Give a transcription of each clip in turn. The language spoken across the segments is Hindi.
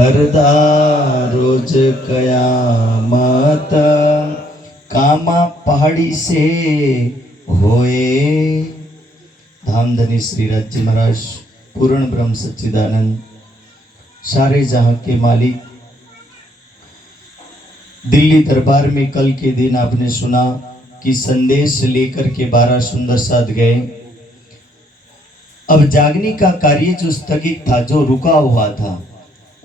भरदा रोज कयामत कामा पहाड़ी से होए। धामधनी श्री राज्य महाराज पूर्ण ब्रह्म सच्चिदानंद सारे जहां के मालिक, दिल्ली दरबार में कल के दिन आपने सुना कि संदेश लेकर के 12 सुंदर साध गए। अब जागने का कार्य जो स्थगित था, जो रुका हुआ था,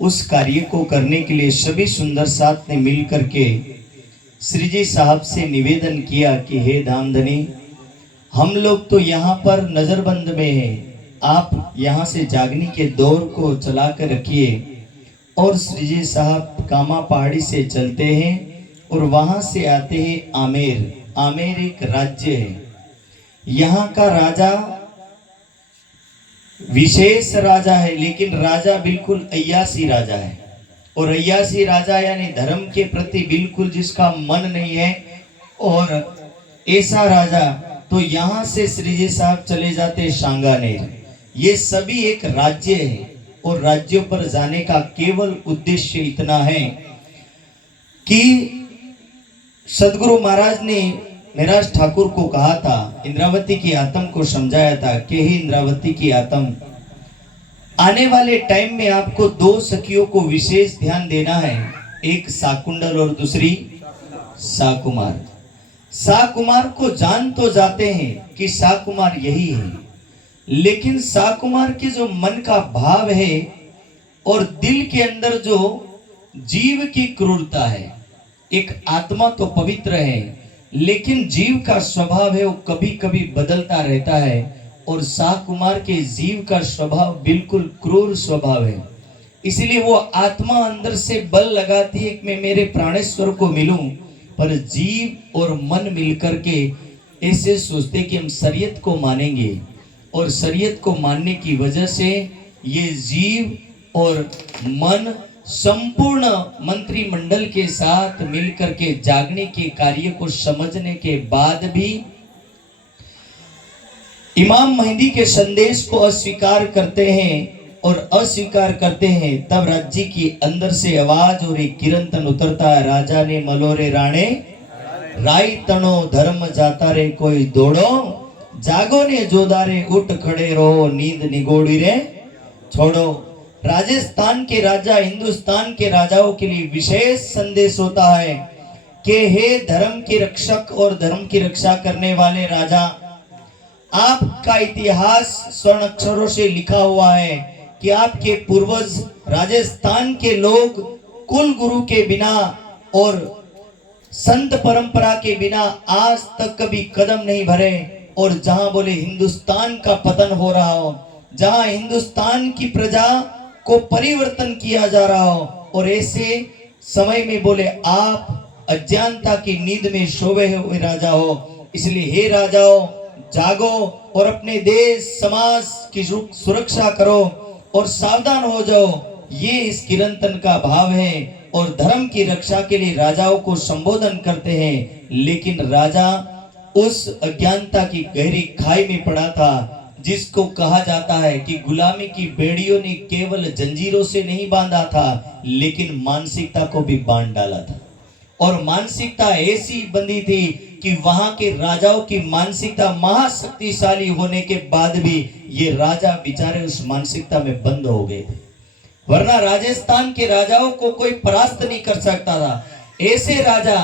उस कार्य को करने के लिए सभी सुंदर साथ ने मिलकर के श्री जी साहब से निवेदन किया कि हे धामधनी, हम लोग तो यहाँ पर नजरबंद में हैं, आप यहाँ से जागने के दौर को चला कर रखिए। और श्री जी साहब कामा पहाड़ी से चलते हैं और वहाँ से आते हैं आमेर। आमेर एक राज्य है, यहाँ का राजा विशेष राजा है, लेकिन राजा बिल्कुल अय्यासी राजा है। और अय्यासी राजा यानी धर्म के प्रति बिल्कुल जिसका मन नहीं है, और ऐसा राजा तो यहाँ से श्री जी साहब चले जाते सांगानेर। ये सभी एक राज्य है और राज्यों पर जाने का केवल उद्देश्य इतना है कि सदगुरु महाराज ने निराज ठाकुर को कहा था, इंद्रावती की आत्म को समझाया था कि हे इंद्रावती की आत्म, आने वाले टाइम में आपको दो सखियों को विशेष ध्यान देना है, एक साकुंडल और दूसरी साकुमार। साकुमार को जान तो जाते हैं कि साकुमार यही है, लेकिन साकुमार के जो मन का भाव है और दिल के अंदर जो जीव की क्रूरता है, एक आत्मा तो पवित्र है लेकिन जीव का स्वभाव है वो कभी कभी बदलता रहता है, और साकुमार के जीव का स्वभाव बिल्कुल क्रूर स्वभाव है। इसलिए वो आत्मा अंदर से बल लगाती है कि मैं मेरे प्राणेश्वर को मिलूं, पर जीव और मन मिलकर के ऐसे सोचते कि हम शरीयत को मानेंगे, और शरीयत को मानने की वजह से ये जीव और मन संपूर्ण मंत्रिमंडल के साथ मिलकर के जागने के कार्य को समझने के बाद भी इमाम मेहंदी के संदेश को अस्वीकार करते हैं और अस्वीकार करते हैं। तब राज्य की अंदर से आवाज और एक कीर्तन उतरता है, राजा ने मलोरे राणे राय तणो धर्म जाता रे कोई दौड़ो, जागो ने जोदारे उठ खड़े रहो, नींद निगोड़ी रे छोड़ो। राजस्थान के राजा हिंदुस्तान के राजाओं के लिए विशेष संदेश होता है कि हे धर्म के रक्षक और धर्म की रक्षा करने वाले राजा, आपका इतिहास स्वर्ण अक्षरों से लिखा हुआ है कि आपके पूर्वज राजस्थान के लोग कुल गुरु के बिना और संत परंपरा के बिना आज तक कभी कदम नहीं भरे। और जहां बोले हिंदुस्तान का पतन हो रहा हो, जहां हिंदुस्तान की प्रजा को परिवर्तन किया जा रहा हो, और ऐसे समय में बोले आप अज्ञानता की नींद में सोए हुए राजा हो। इसलिए हे राजाओं, जागो और अपने देश समाज की सुरक्षा करो और सावधान हो जाओ। ये इस कीर्तन का भाव है, और धर्म की रक्षा के लिए राजाओं को संबोधन करते हैं। लेकिन राजा उस अज्ञानता की गहरी खाई में पड़ा था, जिसको कहा जाता है कि गुलामी की बेड़ियों ने केवल जंजीरों से नहीं बांधा था, लेकिन मानसिकता को भी बांध डाला था। और मानसिकता ऐसी बंधी थी कि वहां के राजाओं की मानसिकता महाशक्तिशाली होने के बाद भी ये राजा बेचारे उस मानसिकता में बंद हो गए थे, वरना राजस्थान के राजाओं को कोई परास्त नहीं कर सकता था। ऐसे राजा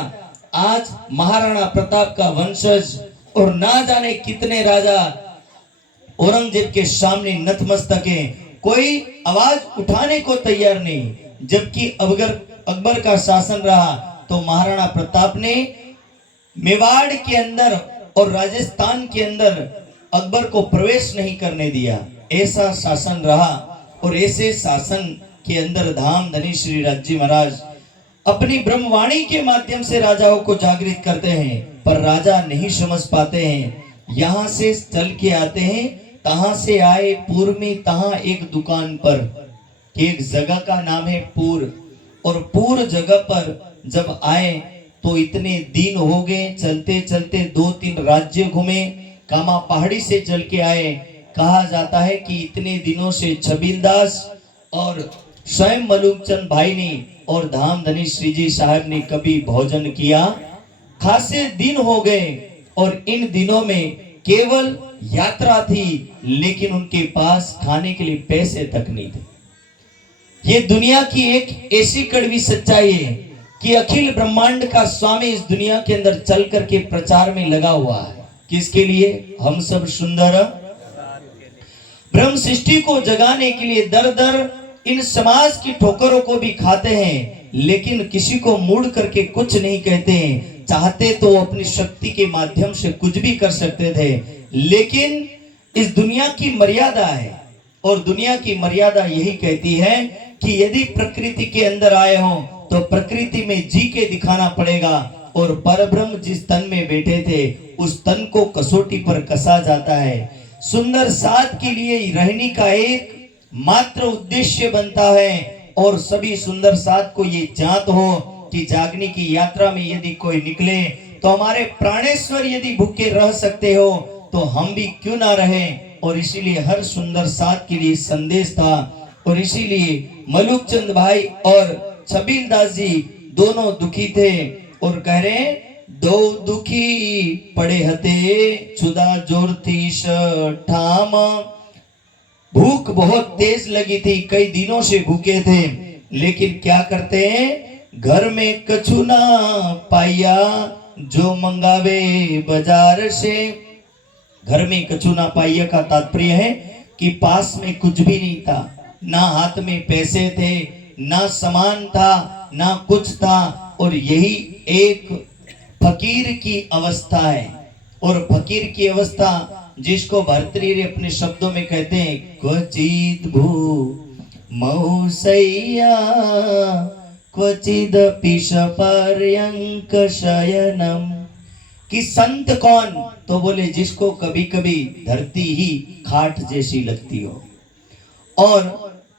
आज महाराणा प्रताप का वंशज और ना जाने कितने राजा औरंगजेब के सामने नतमस्तक हैं, कोई आवाज उठाने को तैयार नहीं। जबकि अकबर का शासन रहा तो महाराणा प्रताप ने मेवाड़ के अंदर और राजस्थान के अंदर अकबर को प्रवेश नहीं करने दिया। ऐसा शासन रहा, और ऐसे शासन के अंदर धामधनी श्री राज्य महाराज अपनी ब्रह्मवाणी के माध्यम से राजाओं को जागृत करते हैं, पर राजा नहीं समझ पाते हैं। यहाँ से चल के आते हैं, तहां से आए पूर्व में, तहां एक दुकान पर, एक जगह का नाम है पूर, और पूर जगह पर जब आए तो इतने दिन हो गए, चलते चलते 2-3 राज्य घूमे, कामा पहाड़ी से चल के आए। कहा जाता है कि इतने दिनों से छबीलदास और स्वयं मलुकचंद भाई ने और धामधनी श्री जी साहब ने कभी भोजन किया। खासे दिन हो गए और इन दिनों में केवल यात्रा थी, लेकिन उनके पास खाने के लिए पैसे तक नहीं थे। ये दुनिया की एक ऐसी कड़वी सच्चाई है कि अखिल ब्रह्मांड का स्वामी इस दुनिया के अंदर चल करके प्रचार में लगा हुआ है। किसके लिए? हम सब सुंदर ब्रह्म सृष्टि को जगाने के लिए दर दर इन समाज की ठोकरों को भी खाते हैं, लेकिन किसी को मुड़ करके कुछ नहीं कहते हैं। चाहते तो अपनी शक्ति के माध्यम से कुछ भी कर सकते थे, लेकिन इस दुनिया की मर्यादा है और दुनिया की मर्यादा यही कहती है कि यदि प्रकृति के अंदर आए हो तो प्रकृति में जी के दिखाना पड़ेगा। और परब्रह्म जिस तन में बैठे थे उस तन को कसौटी पर कसा जाता है। सुंदर साथ के लिए रहने का एक मात्र उद्देश्य बनता है और सभी सुंदर साथ को ये जात हो कि जागने की यात्रा में यदि कोई निकले तो हमारे प्राणेश्वर यदि भूखे रह सकते हो तो हम भी क्यों ना रहें। और इसीलिए हर सुंदर साथ के लिए संदेश था और इसीलिए मलुकचंद भाई और छबीलदास जी दोनों दुखी थे और कह रहे दो दुखी पड़े हते छुदा जोर थी ठाम। भूख बहुत तेज लगी थी, कई दिनों से भूखे थे, लेकिन क्या करते हैं, घर में कछु ना पाया जो मंगावे बाजार से। घर में कछु ना पाया का तात्पर्य है कि पास में कुछ भी नहीं था, ना हाथ में पैसे थे, ना सामान था, ना कुछ था। और यही एक फकीर की अवस्था है। और फकीर की अवस्था जिसको भर्तृहरि अपने शब्दों में कहते हैं, क्वचित भू मौसैया क्वचिदपि पर्यंक शयनम। कि संत कौन? तो बोले जिसको कभी कभी धरती ही खाट जैसी लगती हो, और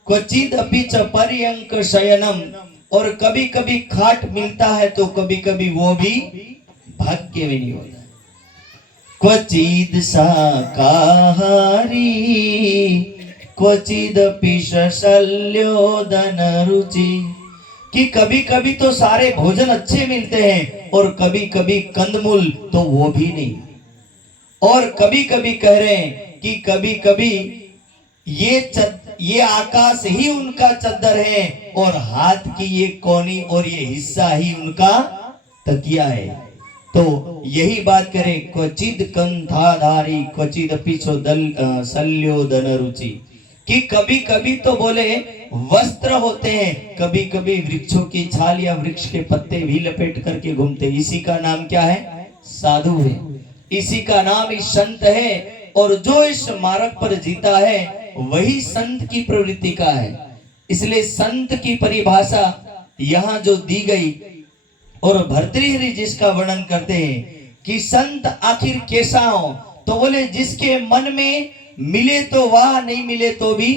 क्वचिदपि पर्यंक शयनम, और कभी कभी खाट मिलता है तो कभी कभी वो भी भाग्य में नहीं होता। क्वचिद शाकाहारी क्वचिदपि शल्योदन रुचि। कि कभी कभी तो सारे भोजन अच्छे मिलते हैं और कभी कभी कंदमूल तो वो भी नहीं। और कभी कभी कह रहे हैं कि कभी कभी ये आकाश ही उनका चद्दर है और हाथ की ये कोनी और ये हिस्सा ही उनका तकिया है। तो यही बात करें, क्वचिद कंठाधारी क्वचिद पिछो दल शल्योदन रुचि। कि कभी कभी तो बोले वस्त्र होते हैं, कभी कभी वृक्षों की छाल या वृक्ष के पत्ते भी लपेट करके घूमते। इसी का नाम क्या है? साधु है। इसी का नाम ही संत है। और जो इस मार्ग पर जीता है वही संत की प्रवृत्ति का है। इसलिए संत की परिभाषा यहाँ जो दी गई, और भर्तृहरि जिसका वर्णन करते हैं कि संत आखिर कैसा हो, तो बोले जिसके मन में मिले तो वाह, नहीं मिले तो भी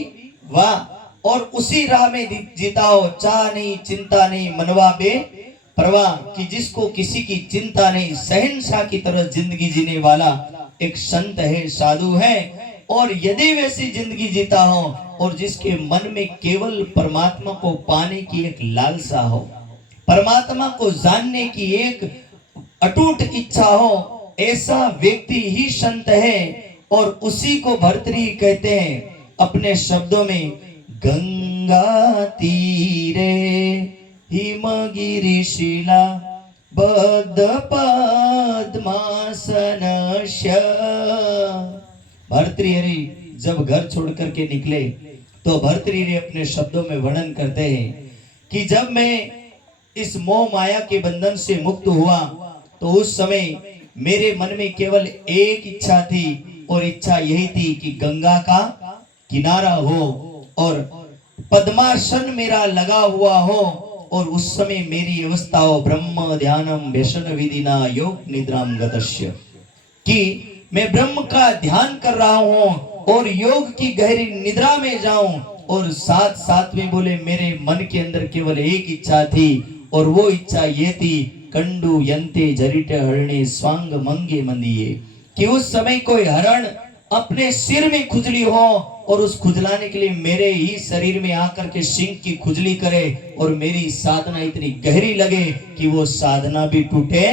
वाह, और उसी राह में जीता हो, चाह नहीं चिंता नहीं मनवा बे परवाह। कि जिसको किसी की चिंता नहीं, शहंशाह की तरह जिंदगी जीने वाला एक संत है, साधु है। और यदि वैसी जिंदगी जीता हो और जिसके मन में केवल परमात्मा को पाने की एक लालसा हो, परमात्मा को जानने की एक अटूट इच्छा हो, ऐसा व्यक्ति ही संत है। और उसी को भर्तृहरि कहते हैं अपने शब्दों में, गंगा तीरे हिमगिरि शिला बद्ध पद्मासन। भर्तृहरि जब घर छोड़ करके निकले तो भर्तृहरि अपने शब्दों में वर्णन करते हैं कि जब मैं इस मोह माया के बंधन से मुक्त हुआ तो उस समय मेरे मन में केवल एक इच्छा थी, और इच्छा यही थी कि गंगा का किनारा हो और पद्मासन मेरा लगा हुआ हो, और उस समय मेरी अवस्था हो ब्रह्म ध्यानम व्यसन विधिना योग निद्राम गतस्य। कि मैं ब्रह्म का ध्यान कर रहा हूं और योग की गहरी निद्रा में जाऊं। और साथ साथ में बोले मेरे मन के अंदर केवल एक इच्छा थी, और वो इच्छा ये थी, कंडू यंते जरिट हरणे स्वांग मंगे मंदिये। कि उस समय कोई हरण अपने सिर में खुजली हो और उस खुजलाने के लिए मेरे ही शरीर में आकर के सिंह की खुजली करे और मेरी साधना इतनी गहरी लगे कि वो साधना भी टूटे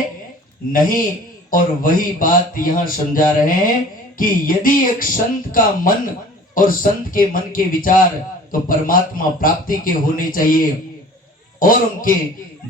नहीं। और वही बात यहाँ समझा रहे हैं कि यदि एक संत का मन और संत के मन के विचार तो परमात्मा प्राप्ति के होने चाहिए और उनके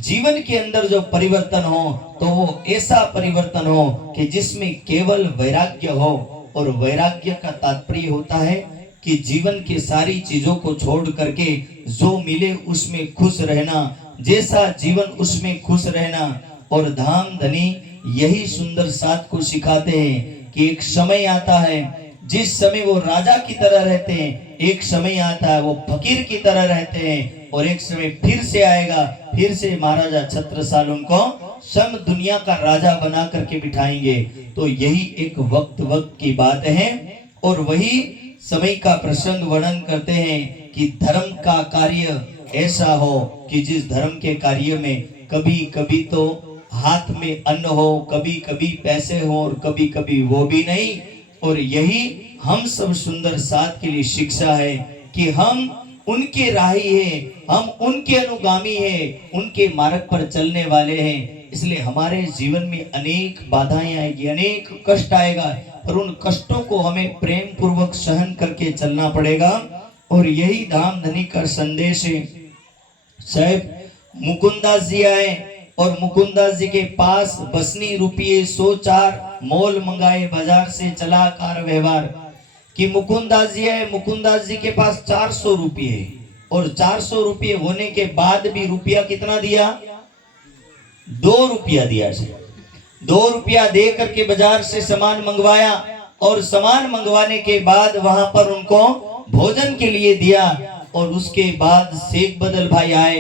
जीवन के अंदर जो परिवर्तन हो तो वो ऐसा परिवर्तन हो कि जिसमें केवल वैराग्य हो। और वैराग्य का तात्पर्य होता है कि जीवन के सारी चीजों को छोड़ करके जो मिले उसमें खुश रहना, जैसा जीवन उसमें खुश रहना। और धाम धनी यही सुंदर साथ को सिखाते हैं कि एक समय आता है जिस समय वो राजा की तरह रहते हैं, एक समय आता है वो फकीर की तरह रहते हैं और एक समय फिर से आएगा, फिर से महाराजा छत्रसाल उनको सम दुनिया का राजा बना करके बिठाएंगे। तो यही एक वक्त की बात है और वही समय का प्रसंग वर्णन करते हैं कि धर्म का कार्य ऐसा हो कि जिस धर्म के कार्य में कभी कभी तो हाथ में अन्न हो, कभी कभी पैसे हो और कभी कभी वो भी नहीं। और यही हम सब सुंदर साथ के लिए शिक्षा है कि हम उनके राही हैं, हम उनके अनुगामी हैं, उनके मार्ग पर चलने वाले हैं। इसलिए हमारे जीवन में अनेक बाधाएं आएगी, अनेक कष्ट आएगा, पर उन कष्टों को हमें प्रेम पूर्वक सहन करके चलना पड़ेगा। और यही धाम धनी का संदेश है। साहब मुकुंदास जी आए और मुकुंदास जी के पास बसनी रुपये 104 मोल मंगाए, बाजार से चला कार व्यवहार कि मुकुंदास जी आए, मुकुंदास जी के पास 400 रुपये और 400 रुपये होने के बाद भी रुपया कितना दिया? 2 रुपया दिया। 2 रुपया दे करके बाजार से सामान मंगवाया और सामान मंगवाने के बाद वहां पर उनको भोजन के लिए दिया। और उसके बाद शेख बदल भाई आए,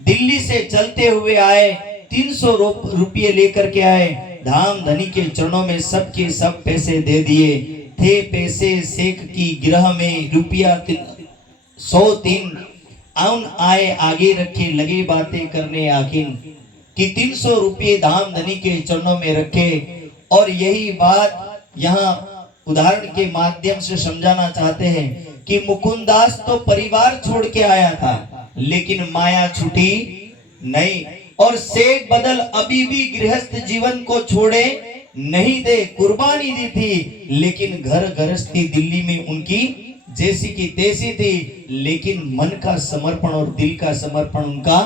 दिल्ली से चलते हुए आए, 300 रुपये लेकर के आए, धाम धनी के चरणों में सबके सब पैसे दे दिए थे। पैसे शेख की गिरह में रुपया 103 आउन आए, आगे रखे लगे बातें करने आखिन कि 300 रुपये धाम धनी के चरणों में रखे। और यही बात यहाँ उदाहरण के माध्यम से समझाना चाहते हैं कि मुकुंदास तो परिवार छोड़ के आया था लेकिन माया छूटी नहीं। और शेख बदल अभी भी गृहस्थ जीवन को छोड़े नहीं थे, कुर्बानी दी थी, लेकिन घर गृहस्थी दिल्ली में उनकी जैसी की तैसी थी, लेकिन मन का समर्पण और दिल का समर्पण उनका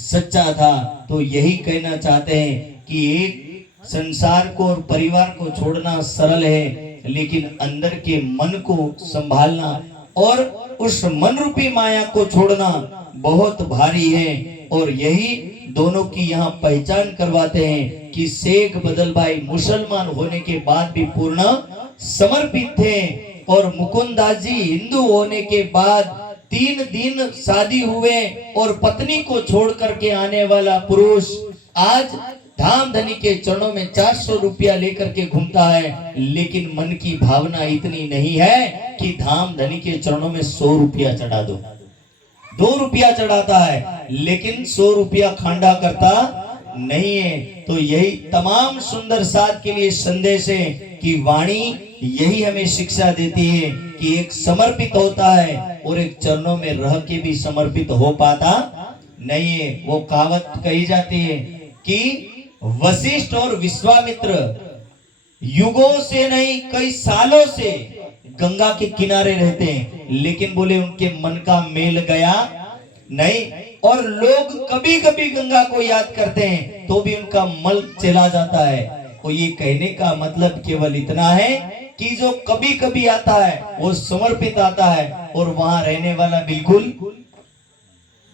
सच्चा था। तो यही कहना चाहते हैं कि एक संसार को और परिवार को छोड़ना सरल है, लेकिन अंदर के मन को संभालना और उस मन रूपी माया को छोड़ना बहुत भारी है। और यही दोनों की यहाँ पहचान करवाते हैं कि शेख बदल भाई मुसलमान होने के बाद भी पूर्ण समर्पित थे और मुकुंदास जी हिंदू होने के बाद 3 दिन शादी हुए और पत्नी को छोड़ करके आने वाला पुरुष आज धाम धनी के चरणों में 400 रुपया लेकर के घूमता है, लेकिन मन की भावना इतनी नहीं है कि धाम धनी के चरणों में 100 रुपया चढ़ा दो। 2 रुपया चढ़ाता है लेकिन 100 रुपया खांडा करता नहीं है। तो यही तमाम सुंदर साथ के लिए संदेश है कि वाणी यही हमें शिक्षा देती है कि एक समर्पित होता है और एक चरणों में रह के भी समर्पित हो पाता नहीं है। वो कहावत कही जाती है कि वशिष्ठ और विश्वामित्र युगों से नहीं कई सालों से गंगा के किनारे रहते हैं, लेकिन बोले उनके मन का मेल गया नहीं। और लोग कभी कभी गंगा को याद करते हैं तो भी उनका मन चला जाता है। तो ये कहने का मतलब केवल इतना है कि जो कभी कभी आता है वो समर्पित आता है और वहां रहने वाला बिल्कुल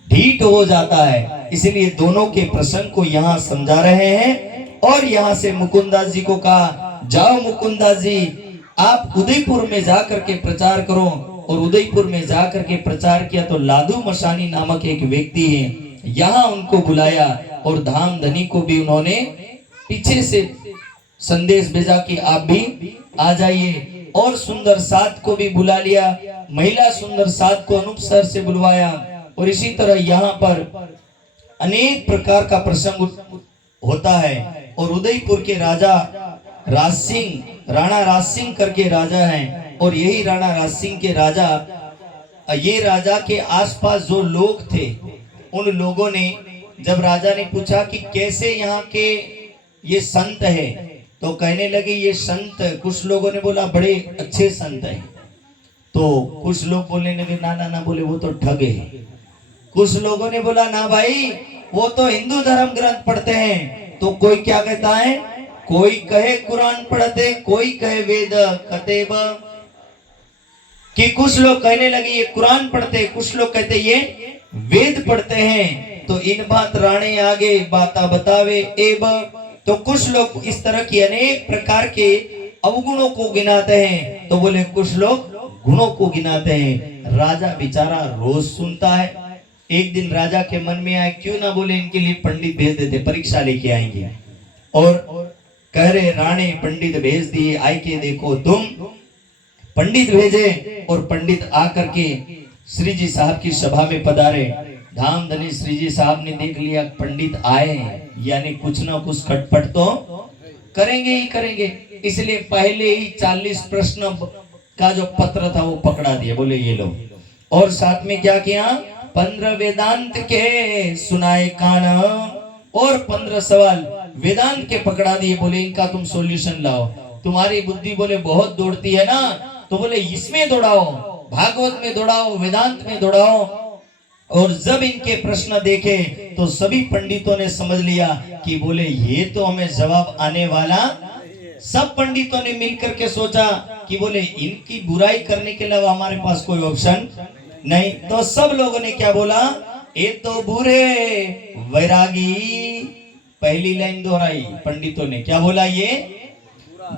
ढीठ हो जाता है। इसलिए दोनों के प्रसंग को यहाँ समझा रहे हैं। और यहाँ से मुकुंदास जी को कहा, जाओ मुकुंदास जी आप उदयपुर में जाकर के प्रचार करो। और उदयपुर में जाकर के प्रचार किया तो लादू मशानी नामक एक व्यक्ति है, यहाँ उनको बुलाया और धाम धनी को भी उन्होंने पीछे से संदेश भेजा कि आप भी आ जाइए। और सुंदर साथ को भी बुला लिया, महिला सुंदर साथ को अनूप सर से बुलवाया। और इसी तरह यहाँ पर अनेक प्रकार का प्रसंग होता है। और उदयपुर के राजा राज सिंह, राणा राज सिंह करके राजा हैं, और यही राणा राजसिंह के राजा, ये राजा के आसपास जो लोग थे, उन लोगों ने जब राजा ने पूछा कि कैसे यहाँ के ये संत है, तो कहने लगे ये संत, कुछ लोगों ने बोला बड़े अच्छे संत हैं, तो कुछ लोग बोलने लगे ना ना ना, बोले वो तो ठग है। कुछ लोगों ने बोला ना भाई वो तो हिंदू धर्म ग्रंथ पढ़ते हैं। तो कोई क्या कहता है, कोई कहे कुरान पढ़ते, कोई कहे वेद कतेब, कि कुछ लोग कहने लगे ये कुरान पढ़ते, कुछ लोग कहते ये वेद पढ़ते हैं। तो इन बात राणे आगे बाता बतावे एब। तो कुछ लोग इस तरह की अनेक प्रकार के अवगुणों को गिनाते हैं, तो बोले कुछ लोग गुणों को गिनाते हैं। राजा बेचारा रोज सुनता है। एक दिन राजा के मन में आए क्यों ना बोले इनके लिए पंडित भेज देते, परीक्षा लेके आएंगे। और कह रहे राणे पंडित भेज दिए, आए के देखो तुम। पंडित भेजे और पंडित आकर के श्री जी साहब की सभा में पधारे। धाम धनी श्री जी साहब ने देख लिया पंडित आए, यानी कुछ ना कुछ खटपट तो करेंगे ही करेंगे, इसलिए पहले ही 40 प्रश्न का जो पत्र था वो पकड़ा दिया, बोले ये लो। और साथ में क्या किया, 15 वेदांत के सुनाए कान, और 15 सवाल वेदांत के पकड़ा दिए, बोले इनका तुम सॉल्यूशन लाओ। तुम्हारी बुद्धि बोले बहुत दौड़ती है ना, तो बोले इसमें दौड़ाओ, भागवत में दौड़ाओ, वेदांत में दौड़ाओ। और जब इनके प्रश्न देखे तो सभी पंडितों ने समझ लिया कि बोले ये तो हमें जवाब आने वाला। सब पंडितों ने मिलकर के सोचा कि बोले इनकी बुराई करने के अलावा हमारे पास कोई ऑप्शन नहीं। तो सब लोगों ने क्या बोला, ये तो बुरे वैरागी। पहली लाइन दोहराई पंडितों ने, क्या बोला, ये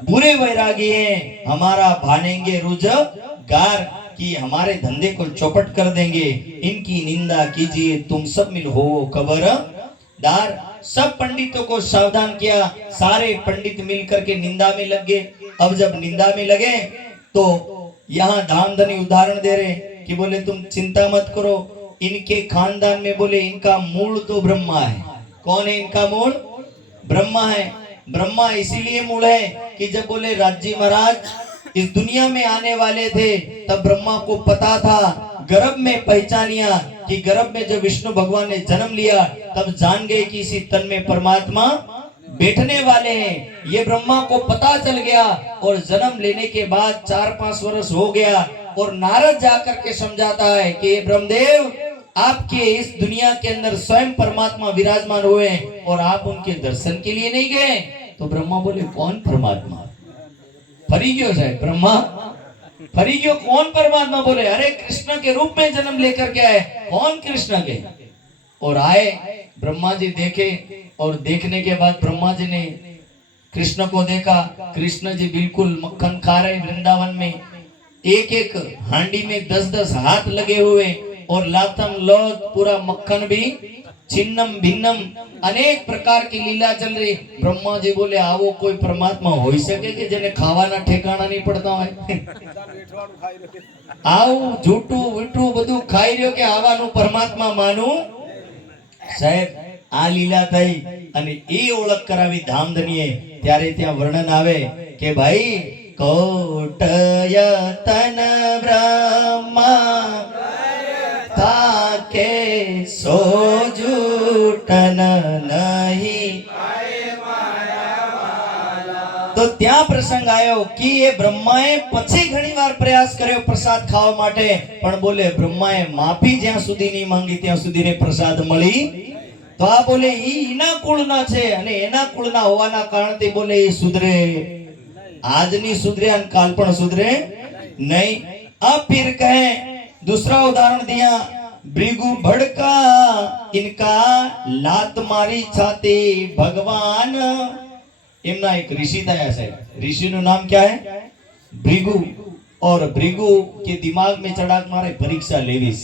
बुरे वैरागी हैं, हमारा भानेंगे रुजगार, कि हमारे धंधे को चौपट कर देंगे, इनकी निंदा कीजिए तुम सब मिल हो खबरदार। सब पंडितों को सावधान किया, सारे पंडित मिलकर के निंदा में लग गए। अब जब निंदा में लगे तो यहाँ धामधनी उदाहरण दे रहे कि बोले तुम चिंता मत करो, इनके खानदान में बोले इनका मूल तो ब्रह्मा है। कौन है इनका मूल? ब्रह्मा है। ब्रह्मा इसीलिए मूल है कि जब बोले राजी महाराज इस दुनिया में आने वाले थे, तब ब्रह्मा को पता था, गर्भ में पहचानिया कि गर्भ में जब विष्णु भगवान ने जन्म लिया तब जान गए कि इसी तन में परमात्मा बैठने वाले हैं। ये ब्रह्मा को पता चल गया और जन्म लेने के बाद 4-5 वर्ष हो गया और नारद जाकर के समझाता है कि ब्रह्मदेव आपके इस दुनिया के अंदर स्वयं परमात्मा विराजमान हुए और आप उनके दर्शन के लिए नहीं गए। तो ब्रह्मा बोले कौन परमात्मा? फरीगियो साहब, ब्रह्मा फरीगियो कौन परमात्मा? बोले अरे कृष्ण के रूप में जन्म लेकर के आए। कौन कृष्ण के? और आए ब्रह्मा जी देखे और देखने के बाद ब्रह्मा जी ने कृष्ण को देखा। कृष्ण जी बिल्कुल मक्खन खा रहे वृंदावन में, एक एक हांडी में 10-10 हाथ लगे हुए और लातम लौत पूरा मक्खन भी छिन्नम भिन्नम अनेक प्रकार की लीला चल रही। ब्रह्मा जी बोले आवो कोई परमात्मा हो ही सके कि जेने खावाना ठेकाना नहीं पड़ता है। आओ झूठू विठू બધું ખાઈ રહ્યો કે આવાનું પરમાત્મા માનું? સાહેબ આ લીલા થઈ અને એ ઓળખ કરાવી ધામધનીએ, ત્યારે ત્યાં વર્ણન આવે કે ભાઈ કોટયતન બ્રહ્મા ताके सो झूठन नहीं। तो त्या प्रसंग आयो कि ये ब्रह्माए पछी घणी वार प्रयास कर्यो प्रसाद खावा माटे, पण बोले ब्रह्माए माफी ज्यां सुधी नहीं मांगी त्यां सुधी ने प्रसाद मळी। तो आ बोले ई एना कुळना छे अने एना कुळना होवाना कारणथी बोले ई सुधरे, आज नहीं सुधरे अने काल पण सुधरे नहीं। अब फिर कहे दूसरा उदाहरण दिया, भृगु भड़का इनका लात मारी छाती भगवान। इमना एक ऋषि था ऐसे, ऋषि नु नाम क्या है? भृगु। और भृगु के दिमाग में चढ़ाक मारे परीक्षा लेवीस,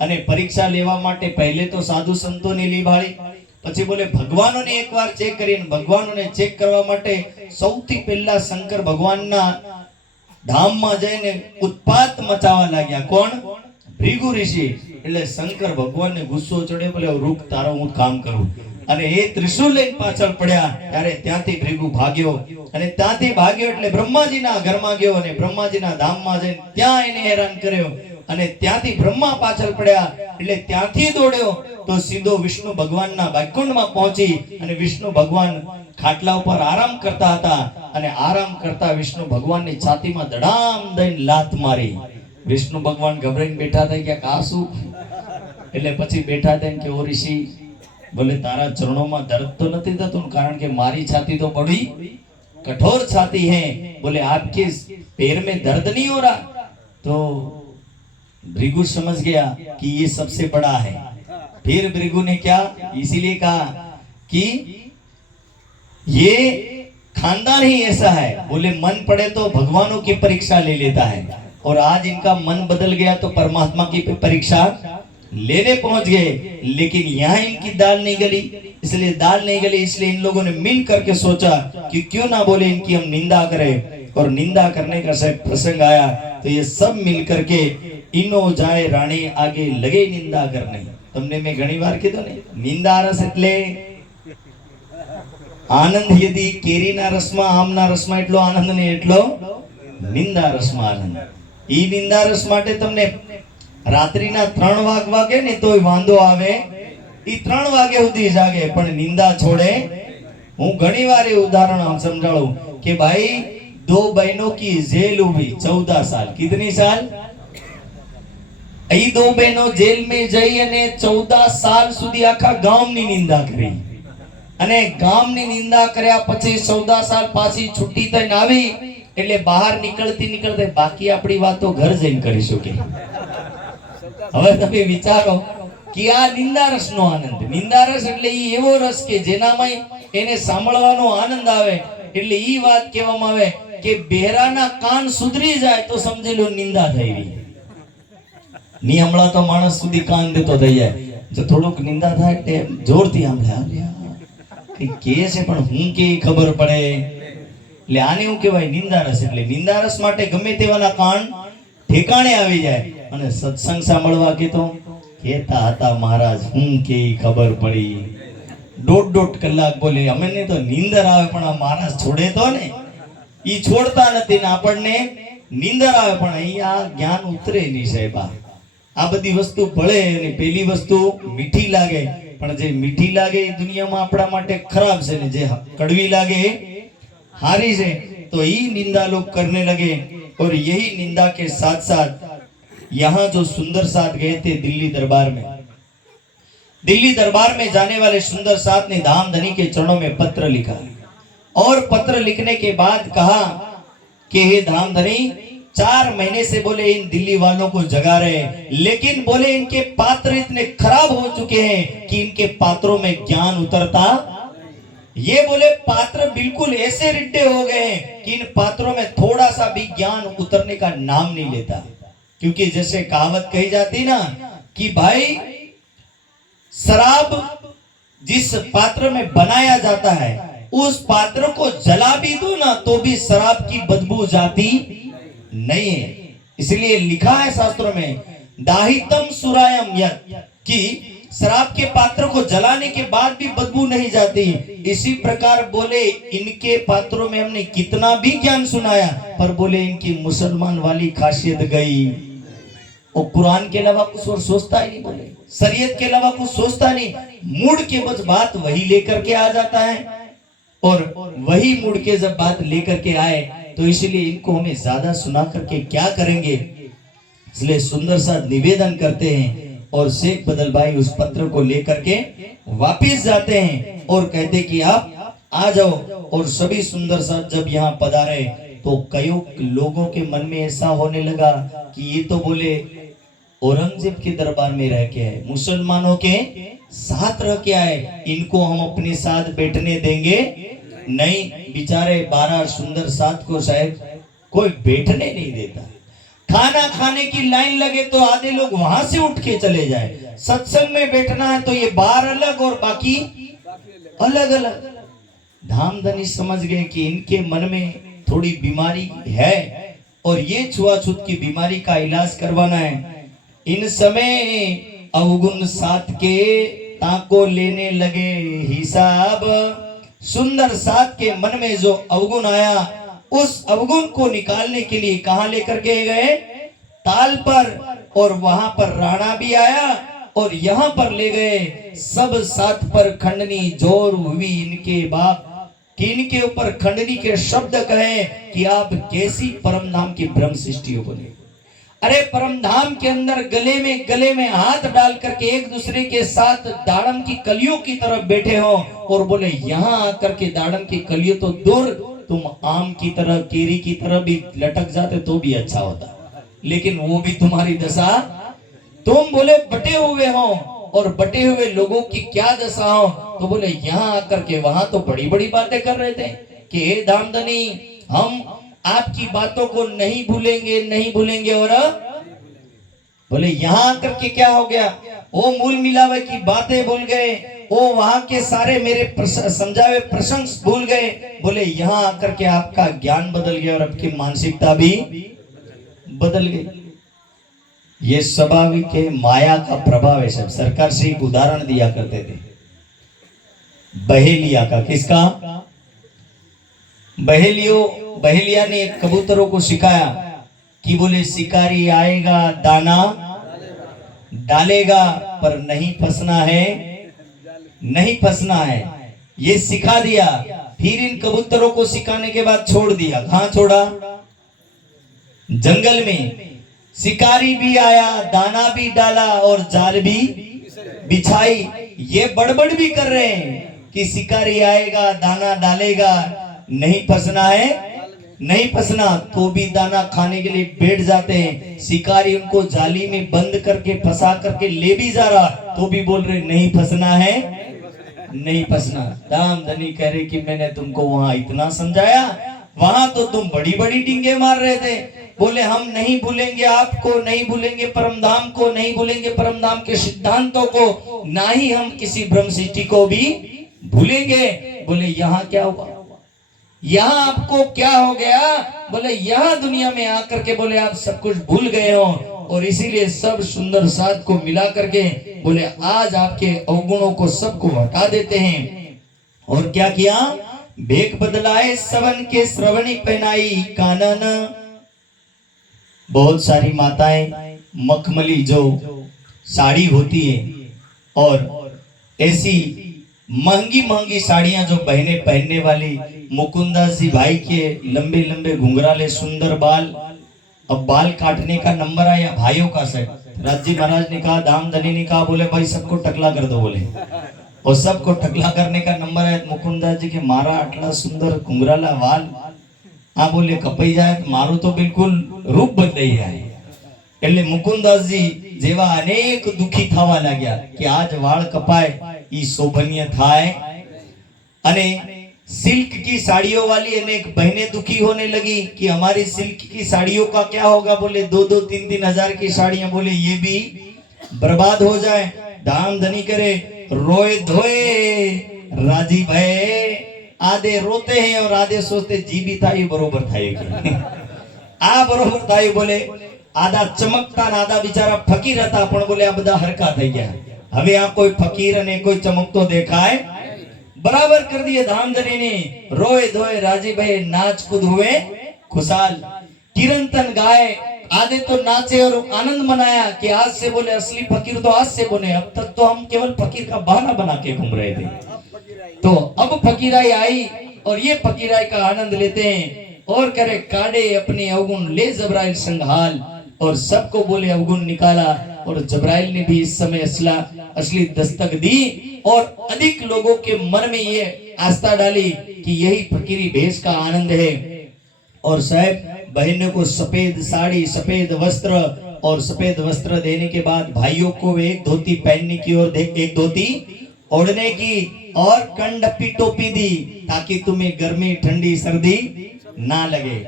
अने परीक्षा लेवा माटे पहले तो साधु संतो ने लीभाड़ी, પછી બોલે ભગવાનોને એકવાર ચેક કરીને ભગવાનોને ચેક કરવા માટે સૌથી પહેલા શંકર ભગવાનના ધામમાં જઈને ઉત્પાત મચાવવા લાગ્યા। કોણ? ભૃગુ ઋષિ। એટલે શંકર ભગવાનને ગુસ્સો ચડ્યો, બોલે રૂક તારો હું કામ કરું। અને એ ત્રિશુલ લઈને પાછળ પડ્યા ત્યારે ત્યાંથી ભૃગુ ભાગ્યો અને ત્યાંથી ભાગ્યો એટલે બ્રહ્માજીના ઘરમાં ગયો અને બ્રહ્માજીના ધામમાં જઈને ત્યાં એને હેરાન કર્યો અને ત્યાંથી બ્રહ્મા પાછળ પડ્યા એટલે ત્યાંથી દોડ્યો તો સીધો વિષ્ણુ ભગવાનના વૈકુંઠમાં પહોંચી અને વિષ્ણુ ભગવાન ખાટલા ઉપર આરામ કરતા હતા અને આરામ કરતા વિષ્ણુ ભગવાનની છાતીમાં ધડામ દઈને લાત મારી. વિષ્ણુ ભગવાન ગભરાઈને બેઠા હતા કે આ શું? એટલે પછી બેઠા હતા કે ઓ ઋષિ, बोले तारा चरणों में दर्द तो नहीं थતું, कारण के मारी छाती तो बड़ी कठोर छाती है. बोले आपके पैर में दर्द नहीं हो रहा? तो भृगु समझ गया कि ये सबसे बड़ा है. फिर भृगु ने क्या इसीलिए कहा कि ये खानदान ही ऐसा है. बोले मन पड़े तो भगवानों की परीक्षा ले लेता है और आज इनका मन बदल गया तो परमात्मा की परीक्षा लेने पहुंच गए. लेकिन यहाँ इनकी दाल नहीं गली. इसलिए दाल नहीं गली, इसलिए इन लोगों ने मिल करके सोचा कि क्यों ना बोले इनकी हम निंदा करें. और निंदा करने का प्रसंग आया तो ये सब मिल करके इनो जाए रानी आगे लगे निंदा करने. तुमने मैं घणी बार कीधुं ने निंदा रस एटले आनंद. यदि केरीना रसमा आमना रसमा एटलो आनंद ने एटलो निंदा रसमा आनंद. ई निंदा रस माटे तमने रात्रिना 3 वागे ने तोय वांधो आवे. ई 3 वागे सुधी जागे पण निंदा छोड़े. हूँ घणी वार उदाहरण हम समझाऊं कि भाई 2 बहनों की जेल हुई 14 साल. कितनी साल? ई 2 बहनों जेल में जई अने 14 साल सुधी आखा गामनी निंदा करी અને ગામની નિંદા કર્યા પછી 14 સાલ પાછી છૂટી થઈને આવી એટલે બહાર નીકળતે બાકી આપણી વાતો ઘર જઈને કરીશું કે. હવે તમે વિચારો કે આ નિંદારસનો આનંદ. નિંદારસ એટલે ઈ એવો રસ કે જેનામાં એને સાંભળવાનો આનંદ આવે. એટલે ઈ વાત કહેવામાં આવે કે બહેરાના કાન સુધરી જાય તો સમજી લો નિંદા થઈ રહી. ની હમણાં તો માણસ સુધી કાન દેતો થઈ જાય. જો થોડુંક નિંદા થાય એટલે જોરથી સાંભળે કે છે પણ હું કે ખબર પડે. એટલે આને એવું કહેવાય નિંદારસ. એટલે નિંદારસ માટે ગમે તેવાના કાન ઠેકાણે આવી જાય. અને સત્સંગ સાંભળવા કે તો કહેતા હતા મહારાજ હું કે ખબર પડી. 1.5 કલાક બોલે અમે ને તો નીંદર આવે પણ આ મહારાજ છોડે તો ને. ઈ છોડતા નથી ને આપણને નીંદર આવે પણ અહીંયા જ્ઞાન ઉતરે નહીં સાહેબ. આ બધી વસ્તુ ભળે અને પેલી વસ્તુ મીઠી લાગે પણ જે મીઠી લાગે એ દુનિયામાં આપણા માટે ખરાબ છે ને જે કડવી લાગે हारी से. तो ये निंदा लोग करने लगे. और यही निंदा के साथ साथ यहाँ जो सुंदर साथ गए थे दिल्ली दरबार में. दिल्ली दरबार में जाने वाले सुंदर साथ ने धामधनी के चरणों में पत्र लिखा और पत्र लिखने के बाद कहा कि हे धामधनी 4 महीने से बोले इन दिल्ली वालों को जगा रहे, लेकिन बोले इनके पात्र इतने खराब हो चुके हैं कि इनके पात्रों में ज्ञान उतरता. ये बोले पात्र बिल्कुल ऐसे रिड्डे हो गए हैं कि इन पात्रों में थोड़ा सा भी ज्ञान उतरने का नाम नहीं लेता. क्योंकि जैसे कहावत कही जाती ना कि भाई शराब जिस पात्र में बनाया जाता है उस पात्र को जला भी दो ना तो भी शराब की बदबू जाती नहीं है. इसलिए लिखा है शास्त्रों में दाहितम सुरायम यत् कि शराब के पात्र को जलाने के बाद भी बदबू नहीं जाती. इसी प्रकार बोले इनके पात्रों में हमने कितना भी ज्ञान सुनाया पर बोले इनकी मुसलमान वाली खासियत गई. और कुरान के अलावा कुछ और सोचता ही नहीं. बोले शरीयत के अलावा कुछ सोचता नहीं. मूड के बस बात वही लेकर के आ जाता है और वही मूड के जब बात लेकर के आए तो इसलिए इनको हमें ज्यादा सुना करके क्या करेंगे. इसलिए सुंदर सा निवेदन करते हैं और शेख बदल भाई उस पत्र को लेकर के वापिस जाते हैं और कहते कि आप आ जाओ. और सभी सुंदर साहब जब यहाँ पधारे तो कई लोगों के मन में ऐसा होने लगा कि ये तो बोले औरंगजेब के दरबार में रह के आए, मुसलमानों के साथ रह के आए, इनको हम अपने साथ बैठने देंगे नहीं. बेचारे 12 सुंदर साथ को शायद कोई बैठने नहीं देता. खाना खाने की लाइन लगे तो आधे लोग वहां से उठ के चले जाए. सत्संग में बैठना है तो ये बार अलग और बाकी अलग अलग. धामधनी समझ गए कि इनके मन में थोड़ी बीमारी है और ये छुआछूत की बीमारी का इलाज करवाना है. इन समय अवगुण साथ के ताको लेने लगे हिसाब। सुंदर साथ के मन में जो अवगुण आया, उस अवगुण को निकालने के लिए कहां लेकर के गए? ताल पर। और वहां पर राणा भी आया और यहां पर ले गए। सब साथ पर खंडनी जोर हुई इनके बाप, कि इनके ऊपर खंडनी के शब्द कहे कि आप कैसी परम धाम की ब्रह्म सृष्टि हो बने। अरे परम धाम के अंदर गले में हाथ डाल करके एक दूसरे के साथ दाड़म की कलियों की तरफ बैठे हो और बोले यहां आकर के दाड़म की कलियों तो दूर, तुम आम की तरह केरी की तरह भी लटक जाते तो भी अच्छा होता, लेकिन वो भी तुम्हारी दशा। तुम बोले बटे हुए हो और बटे हुए लोगों की क्या दशा हो, तो बोले यहां आकर के वहां तो बड़ी बड़ी बातें कर रहे थे कि हे धामधनी, हम आपकी बातों को नहीं भूलेंगे। और बोले यहां आकर के क्या हो गया? वो मूल मिलावे की बातें भूल गए, वो वहां के सारे मेरे समझावे प्रशंस भूल गए। बोले यहां आकर के आपका ज्ञान बदल गया और आपकी मानसिकता भी बदल गई। ये स्वाभाविक है, माया का प्रभाव है। सब सरकार से एक उदाहरण दिया करते थे बहेलिया का। किसका? बहेलिया ने कबूतरों को सिखाया कि बोले शिकारी आएगा दाना डालेगा, पर नहीं फंसना है, ये सिखा दिया। फिर इन कबूतरों को सिखाने के बाद छोड़ दिया। कहां छोड़ा? जंगल में। शिकारी भी आया, दाना भी डाला और जाल भी बिछाई। ये बड़बड़ भी कर रहे हैं कि शिकारी आएगा दाना डालेगा, नहीं फंसना, तो भी दाना खाने के लिए बैठ जाते हैं। शिकारी उनको जाली में बंद करके फंसा करके ले भी जा रहा, तो भी बोल रहे नहीं फंसना। धामधनी कह रहे कि मैंने तुमको वहां इतना समझाया, वहां तो तुम बड़ी बड़ी डींगे मार रहे थे। बोले हम नहीं भूलेंगे, आपको नहीं भूलेंगे, परम धाम को नहीं भूलेंगे, परम धाम के सिद्धांतों को, ना ही हम किसी ब्रह्म सृष्टि को भी भूलेंगे। बोले यहाँ क्या हुआ? यहाँ आपको क्या हो गया? बोले यहाँ दुनिया में आकर के बोले आप सब कुछ भूल गए हो, और इसीलिए सब सुंदर साथ को मिला करके बोले आज आपके अवगुणों को सबको हटा देते हैं। और क्या किया? भेख बदलाए सवन के श्रवणी पहनाई कानन। बहुत सारी माताएं मखमली जो साड़ी होती है और ऐसी महंगी साड़ियां जो बहने पहनने वाली, मुकुंदास जी भाई के लंबे लंबे घुंघराले सुंदर बाल। अब बाल काटने का नंबर आया भाइयों का। सर राजी महाराज ने कहा, धामधनी ने कहा, बोले भाई सबको टकला कर दो बोले, और सबको टकला करने का नंबर है। मुकुंदास जी के मारा आटला सुंदर घुंघराला वाल, आ बोले कपाई जाए मारू तो बिल्कुल रूप बदलाई जाए। એટલે મુકુંદાસજી જેવા અનેક દુખી થવા લાગ્યા કે આજ વાળ કપાય ઈ શોભનીય થાય। અને सिल्क की साड़ियों वाली अनेक बहनें दुखी होने लगी कि हमारी सिल्क की साड़ियों का क्या होगा। बोले 2-3 हजार की साड़ियां, बोले ये भी बर्बाद हो जाए। धामधनी करे रोए धोए राजी भय, आधे रोते हैं और आधे सोचते जी भी था ये बरोबर था आ बरोबर था। बोले आधा चमकता आधा बिचारा फकीर था, पण बोले आ बधा हरका થઈ ગયા। હવે આ કોઈ ફકીર અને કોઈ ચમકતો દેખાય बराबर कर दिए। धामधनी ने रोए धोए राजी भाई, नाच कूद हुए खुशाल, कीर्तन गाए। आधे तो नाचे और आनंद मनाया कि आज से बोले असली फकीर तो आज से बने। अब तक तो हम केवल फकीर का बहाना बना के घूम रहे थे, तो अब फकीराई आई और ये फकीराई का आनंद लेते हैं। और करे काढ़े अपने अवगुण ले जबराइल संघाल, और सबको बोले अवगुण निकाला। और जबराइल ने भी इस समय असली दस्तक दी और अधिक लोगों के मन में ये आस्था डाली कि यही फकीरी भेष का आनंद है। और साहब बहनों को सफेद साड़ी, सफेद वस्त्र, और सफेद वस्त्र देने के बाद भाइयों को एक धोती पहनने की और एक धोती ओढ़ने की और कंडपी टोपी दी ताकि तुम्हें गर्मी ठंडी सर्दी ना लगे।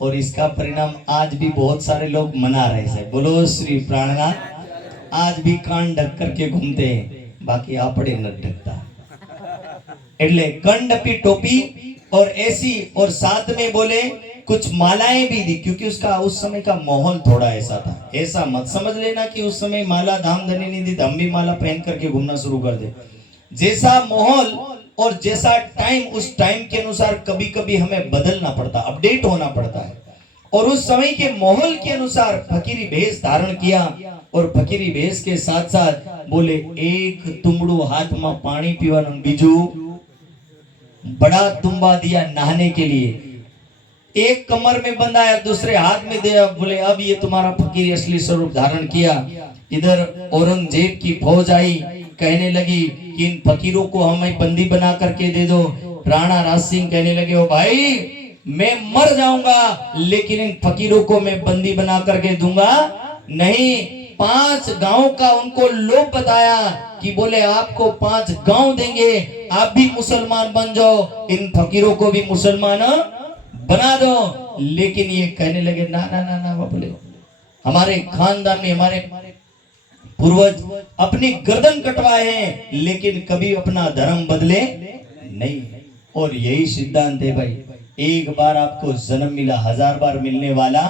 और इसका परिणाम आज भी बहुत सारे लोग मना रहे हैं। बोलो श्री प्राणनाथ। आज भी कान ढक करके घूमते हैं, बाकी आपड़े न ढकता। એટલે कंडपी टोपी और ऐसी, और साथ में बोले कुछ मालाएं भी दी, क्योंकि उसका उस समय का माहौल थोड़ा ऐसा था। ऐसा मत समझ लेना कि उस समय माला धाम धनी नहीं दी, हम भी माला पहन करके घूमना शुरू कर दे। जैसा माहौल और जैसा टाइम, उस टाइम के अनुसार कभी कभी हमें बदलना पड़ता, अपडेट होना पड़ता है। और उस समय के माहौल के अनुसार फकीरी भेष धारण किया और फकीरी भेष के साथ साथ बोले एक तुमड़ू हाथ में पानी पीवानो, बीजू बड़ा तुम्बा दिया नहाने के लिए, एक कमर में बंधाया, दूसरे हाथ में दिया, बोले अब ये तुम्हारा फकीर असली स्वरूप धारण किया। इधर औरंगजेब की फौज आई, कहने लगी कि इन फकीरों को हमें बंदी बना करके दे दो। राणा राज सिंह कहने लगे, ओ भाई मैं मर जाऊंगा लेकिन इन फकीरों को मैं बंदी बना करके दूंगा नहीं। 5 गांव का उनको लोभ बताया कि बोले आपको 5 गांव देंगे, आप भी मुसलमान बन जाओ, इन फकीरों को भी मुसलमान बना दो। लेकिन ये कहने लगे ना ना ना ना, बोले हमारे खानदान में हमारे पूर्वज अपनी गर्दन कटवाए हैं लेकिन कभी अपना धर्म बदले नहीं। और यही सिद्धांत है भाई, एक बार आपको जन्म मिला, 1000 बार मिलने वाला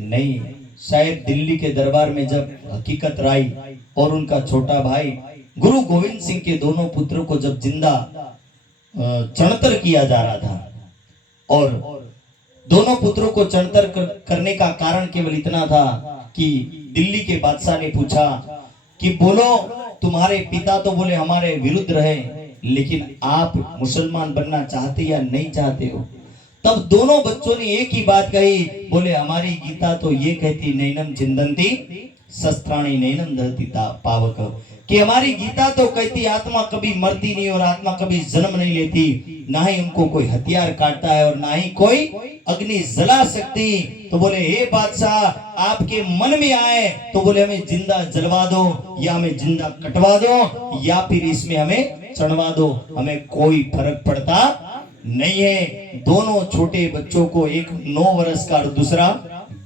नहीं। शायद दिल्ली के दरबार में जब हकीकत राय और उनका छोटा भाई गुरु गोविंद सिंह के दोनों पुत्रों को जब जिंदा चणतर किया जा रहा था, और दोनों पुत्रों को चणतर करने का कारण केवल इतना था कि दिल्ली के बादशाह ने पूछा कि बोलो तुम्हारे पिता तो बोले हमारे विरुद्ध रहे, लेकिन आप मुसलमान बनना चाहते या नहीं चाहते हो? तब दोनों बच्चों ने एक ही बात कही, बोले हमारी गीता तो ये कहती नैनम चिंदंती शस्त्राणी नैनम दहती पावक, कि हमारी गीता तो कहती आत्मा कभी मरती नहीं और आत्मा कभी जन्म नहीं लेती, ना ही उनको कोई हथियार काटता है और ना ही कोई अग्नि जला सकती। तो बोले हे बादशाह आपके मन में आए तो बोले हमें जिंदा जलवा दो या हमें जिंदा कटवा दो या फिर इसमें हमें चढ़वा दो, हमें कोई फर्क पड़ता नहीं है। दोनों छोटे बच्चों को, एक 9 वर्ष का और दूसरा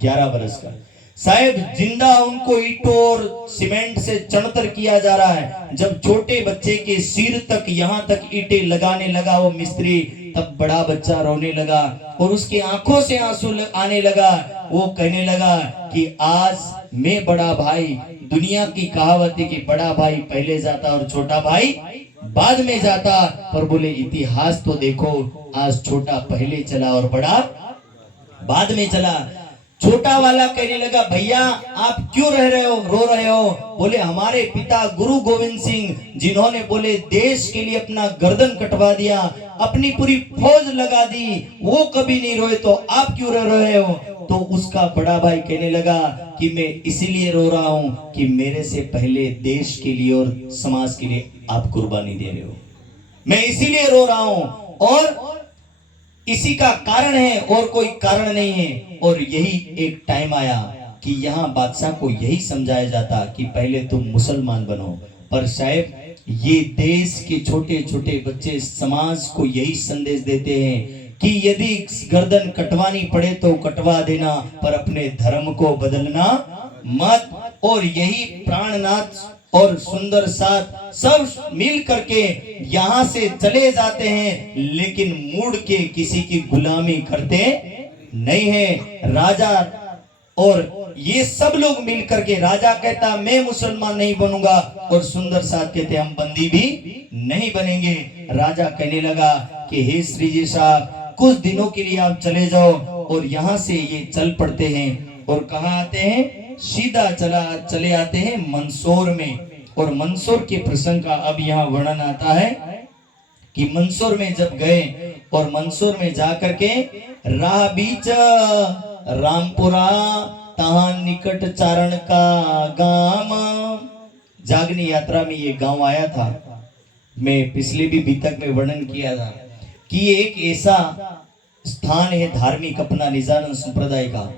11 वर्ष का, साहब जिंदा उनको ईंटों और सीमेंट से चणतर किया जा रहा है। जब छोटे बच्चे के सिर तक यहाँ तक ईंटें लगाने लगा वो मिस्त्री, तब बड़ा बच्चा रोने लगा और उसकी आंखों से आंसू आने लगा। वो कहने लगा कि आज मैं बड़ा भाई, दुनिया की कहावत है कि बड़ा भाई पहले जाता और छोटा भाई बाद में जाता, पर बोले इतिहास तो देखो, आज छोटा पहले चला और बड़ा बाद में चला। छोटा वाला कहने लगा भैया आप क्यों रह रहे हो, रो रहे हो? बोले हमारे पिता गुरु गोविंद सिंह जिन्होंने बोले देश के लिए अपना गर्दन कटवा दिया, अपनी पूरी फौज लगा दी, वो कभी नहीं रोए तो आप क्यों रो रहे हो? तो उसका बड़ा भाई कहने लगा कि मैं इसीलिए रो रहा हूँ कि मेरे से पहले देश के लिए और समाज के लिए आप कुर्बानी दे रहे हो, मैं इसीलिए रो रहा हूँ और इसी का कारण है और कोई कारण नहीं है। और यही एक टाइम आया कि यहाँ बादशाह को यही समझाया जाता कि पहले तुम मुसलमान बनो, पर शायद ये देश के छोटे छोटे बच्चे समाज को यही संदेश देते हैं कि यदि गर्दन कटवानी पड़े तो कटवा देना, पर अपने धर्म को बदलना मत। और यही प्राणनाथ और सुंदर साथ सब मिल करके यहाँ से चले जाते हैं, लेकिन मुड़ के किसी की गुलामी करते नहीं है। राजा और ये सब लोग मिल करके, राजा कहता मैं मुसलमान नहीं बनूंगा और सुंदर साथ कहते हम बंदी भी नहीं बनेंगे। राजा कहने लगा कि हे श्री जी साहब कुछ दिनों के लिए आप चले जाओ, और यहाँ से ये चल पड़ते हैं और कहाँ आते हैं, सीधा चले आते हैं मंदसौर में। और मंदसौर के प्रसंग का अब यहाँ वर्णन आता है कि मंदसौर में जब गए और मंदसौर में जाकर के राह बीच रामपुरा तहां निकट चारण का गांव, जागनी यात्रा में ये गांव आया था। मैं पिछले भी बीतक में वर्णन किया था कि ये एक ऐसा स्थान है धार्मिक अपना निजानंद संप्रदाय का।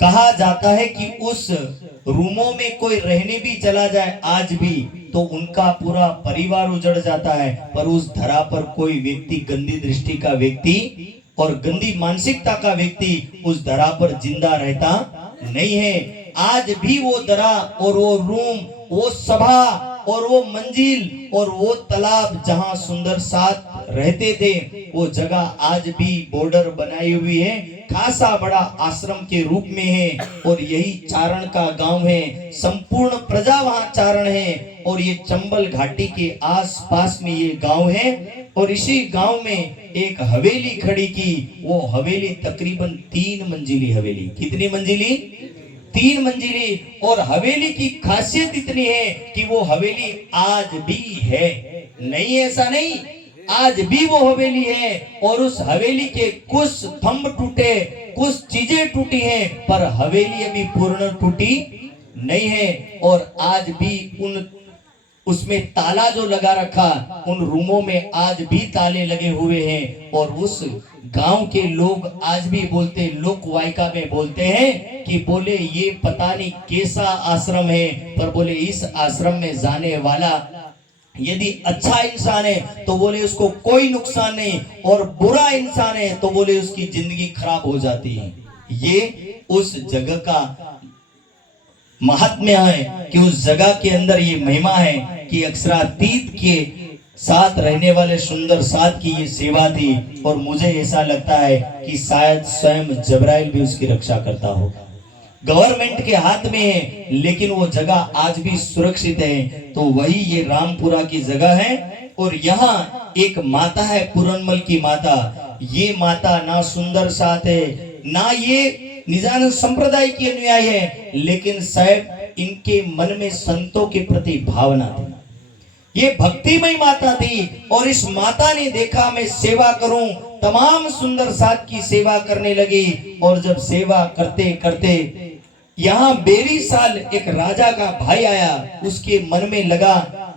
कहा जाता है कि उस रूमों में कोई रहने भी चला जाए आज भी तो उनका पूरा परिवार उजड़ जाता है, पर उस धरा पर कोई व्यक्ति, गंदी दृष्टि का व्यक्ति और गंदी मानसिकता का व्यक्ति उस धरा पर जिंदा रहता नहीं है। आज भी वो धरा और वो रूम, वो सभा और वो मंजिल और वो तालाब जहां सुंदर साथ रहते थे, वो जगह आज भी बॉर्डर बनाई हुई है, खासा बड़ा आश्रम के रूप में है। और यही चारण का गांव है, संपूर्ण प्रजा वहां चारण है। और ये चंबल घाटी के आस पास में ये गांव है। और इसी गांव में एक हवेली खड़ी की। वो हवेली तकरीबन 3 मंजिली हवेली। कितनी मंजिली? 3 मंजिली। और हवेली की खासियत इतनी है कि वो हवेली आज भी है, नहीं ऐसा नहीं, आज भी वो हवेली है। और उस हवेली के कुछ थंब टूटे, कुछ चीजें टूटी हैं, पर हवेली अभी पूर्ण टूटी नहीं है। और आज भी उसमें ताला जो लगा रखा, उन रूमों में आज भी ताले लगे हुए हैं। और उस गांव के लोग आज भी बोलते, लोक वायका में बोलते हैं कि बोले ये पता नहीं कैसा आश्रम है, पर बोले इस आश्रम में जाने वाला यदि अच्छा इंसान है तो बोले उसको कोई नुकसान नहीं, और बुरा इंसान है तो बोले उसकी जिंदगी खराब हो जाती है। ये उस जगह का महात्म्य है कि उस जगह के अंदर ये महिमा है कि अक्षरातीत के साथ रहने वाले सुंदर साथ की ये सेवा थी। और मुझे ऐसा लगता है कि शायद स्वयं जबराइल भी उसकी रक्षा करता होगा। गवर्नमेंट के हाथ में है, लेकिन वो जगह आज भी सुरक्षित है। तो वही ये रामपुरा की जगह है। और यहाँ एक माता है, पुरनमल की माता। ये माता ना सुंदर साथ है, ना ये निजानंद संप्रदाय की अनुयायी है, लेकिन शायद इनके मन में संतों के प्रति भावना थी। ये भक्तिमय माता थी। और इस माता ने देखा मैं सेवा करूं, तमाम सुंदर साथ की सेवा करने लगी। और जब सेवा करते करते यहाँ बेरी साल एक राजा का भाई आया, उसके मन में लगा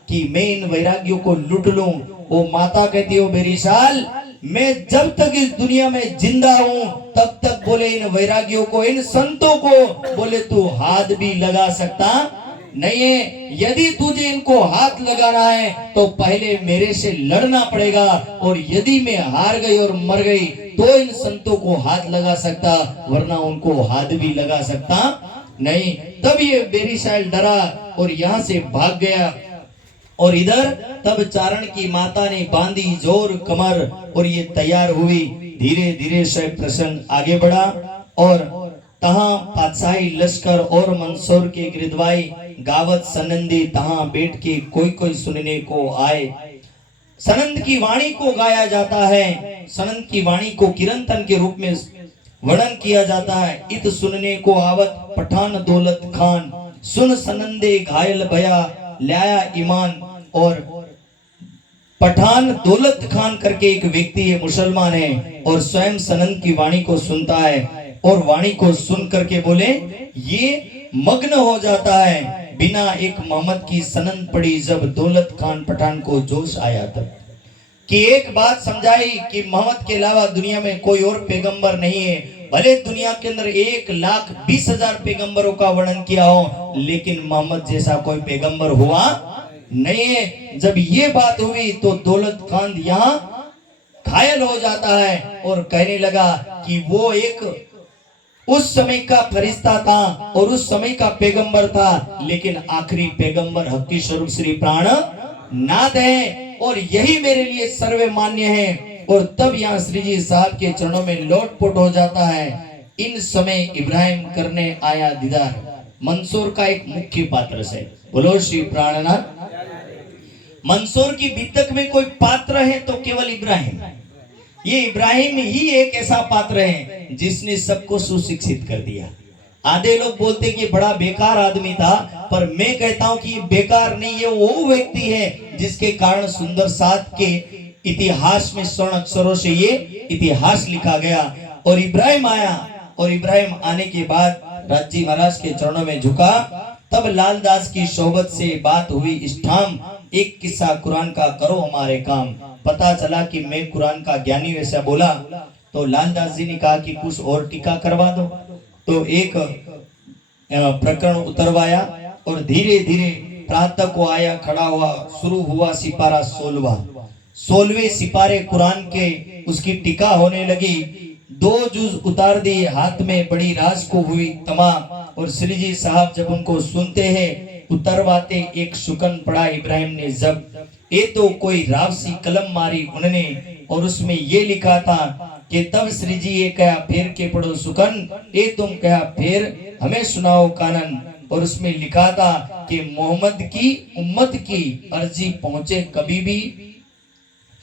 कि मैं इन वैरागियों को लूट लूं। वो माता कहती हो बेरी साल, मैं जब तक इस दुनिया में जिंदा हूं तब तक बोले इन वैरागियों को, इन संतों को बोले तू हाथ भी लगा सकता नहीं है। यदि तुझे इनको हाथ लगाना है तो पहले मेरे से लड़ना पड़ेगा, और यदि मैं हार गई और मर गई तो इन संतों को हाथ लगा सकता, वरना उनको हाथ भी लगा सकता नहीं। तब ये बेरीसाल डरा और यहाँ से भाग गया। और इधर तब चारण की माता ने बांधी जोर कमर और ये तैयार हुई। धीरे धीरे से प्रसंग आगे बढ़ा। और तहां पातशाही लश्कर और मंसूर के गिरदवाई गावत सनंदी तहां बैठ के कोई कोई सुनने को आए। सनंद की वाणी को गाया जाता है। सनंद की वाणी को कीर्तन के रूप में वर्णन किया जाता है। इत सुनने को आवत पठान दौलत खान, सुन सनंदे घायल भया लाया ईमान। और पठान दौलत खान करके एक व्यक्ति है, मुसलमान है, और स्वयं सनंद की वाणी को सुनता है। और वाणी को सुन करके बोले ये मग्न हो जाता है। बिना एक मोहम्मद की सनंद पड़ी, जब दौलत खान पठान को जोश आया तब कि एक बात समझाई कि मोहम्मद के अलावा दुनिया में कोई और पैगंबर नहीं है। भले दुनिया के अंदर 1,20,000 पैगंबरों का वर्णन किया हो, लेकिन मोहम्मद जैसा कोई पैगंबर हुआ नहीं है। जब ये बात हुई तो दौलत खान यहाँ घायल हो जाता है और कहने लगा कि वो एक उस समय का फरिश्ता था और उस समय का पैगंबर था, लेकिन आखिरी पैगंबर हक्की स्वरूप श्री प्राणनाथ है, और यही मेरे लिए सर्वमान्य है। और तब यहाँ श्री जी साहब के चरणों में लोटपोट हो जाता है। इन समय इब्राहिम करने आया दीदार मंसूर का एक मुख्य पात्र से। बोलो श्री प्राणनाथ। मंसूर की बीतक में कोई पात्र है तो केवल इब्राहिम। ये इब्राहिम ही एक ऐसा पात्र है जिसने सबको सुशिक्षित कर दिया। आधे लोग बोलते कि बड़ा बेकार आदमी था, पर मैं कहता हूं कि बेकार नहीं है, वो व्यक्ति है जिसके कारण सुंदर साथ के इतिहास में स्वर्ण अक्षरों से ये इतिहास लिखा गया। और इब्राहिम आया, और इब्राहिम आने के बाद राजी महाराज के चरणों में झुका। तब लालदास की सोबत से बात हुई इस ठाम, एक किस्सा कुरान का करो हमारे काम। पता चला कि मैं कुरान का ज्ञानी वैसा बोला, तो लालदास जी ने कहा कि कुछ और टीका करवा दो। तो एक प्रकरण उतरवाया और धीरे धीरे प्रातः को आया, खड़ा हुआ, शुरू हुआ सिपारा 16वें सिपारे कुरान के उसकी टीका होने लगी। 2 जुज उतार दिए, हाथ में बड़ी राज को हुई तमाम। और श्री जी साहब जब उनको सुनते हैं उतरवाते एक शुकन पड़ा इब्राहिम ने जब ये तो कोई रावसी कलम मारी उन्होंने और उसमें ये लिखा था कि तब श्री जी ये कहा फिर के पढ़ो सुकन ये तुम कहा फिर हमें सुनाओ कानन। और उसमें लिखा था कि मोहम्मद की उम्मत की अर्जी पहुंचे कभी भी,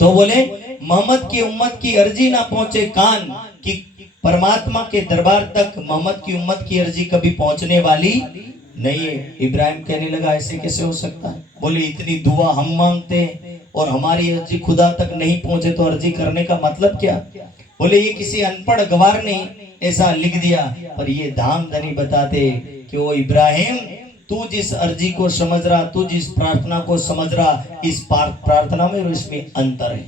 तो बोले मोहम्मद की उम्मत की अर्जी ना पहुंचे कान कि परमात्मा के दरबार तक मोहम्मद की उम्मत की अर्जी कभी पहुंचने वाली नहीं है। इब्राहिम कहने लगा ऐसे कैसे हो सकता है, बोले इतनी दुआ हम मांगते हैं और हमारी अर्जी खुदा तक नहीं पहुंचे तो अर्जी करने का मतलब क्या। बोले ये किसी अनपढ़ गवार ने ऐसा लिख दिया, पर ये धामधनी बताते कि वो इब्राहिम तू जिस अर्जी को समझ रहा, तू जिस प्रार्थना को समझ रहा, इस प्रार्थना में और इसमें अंतर है।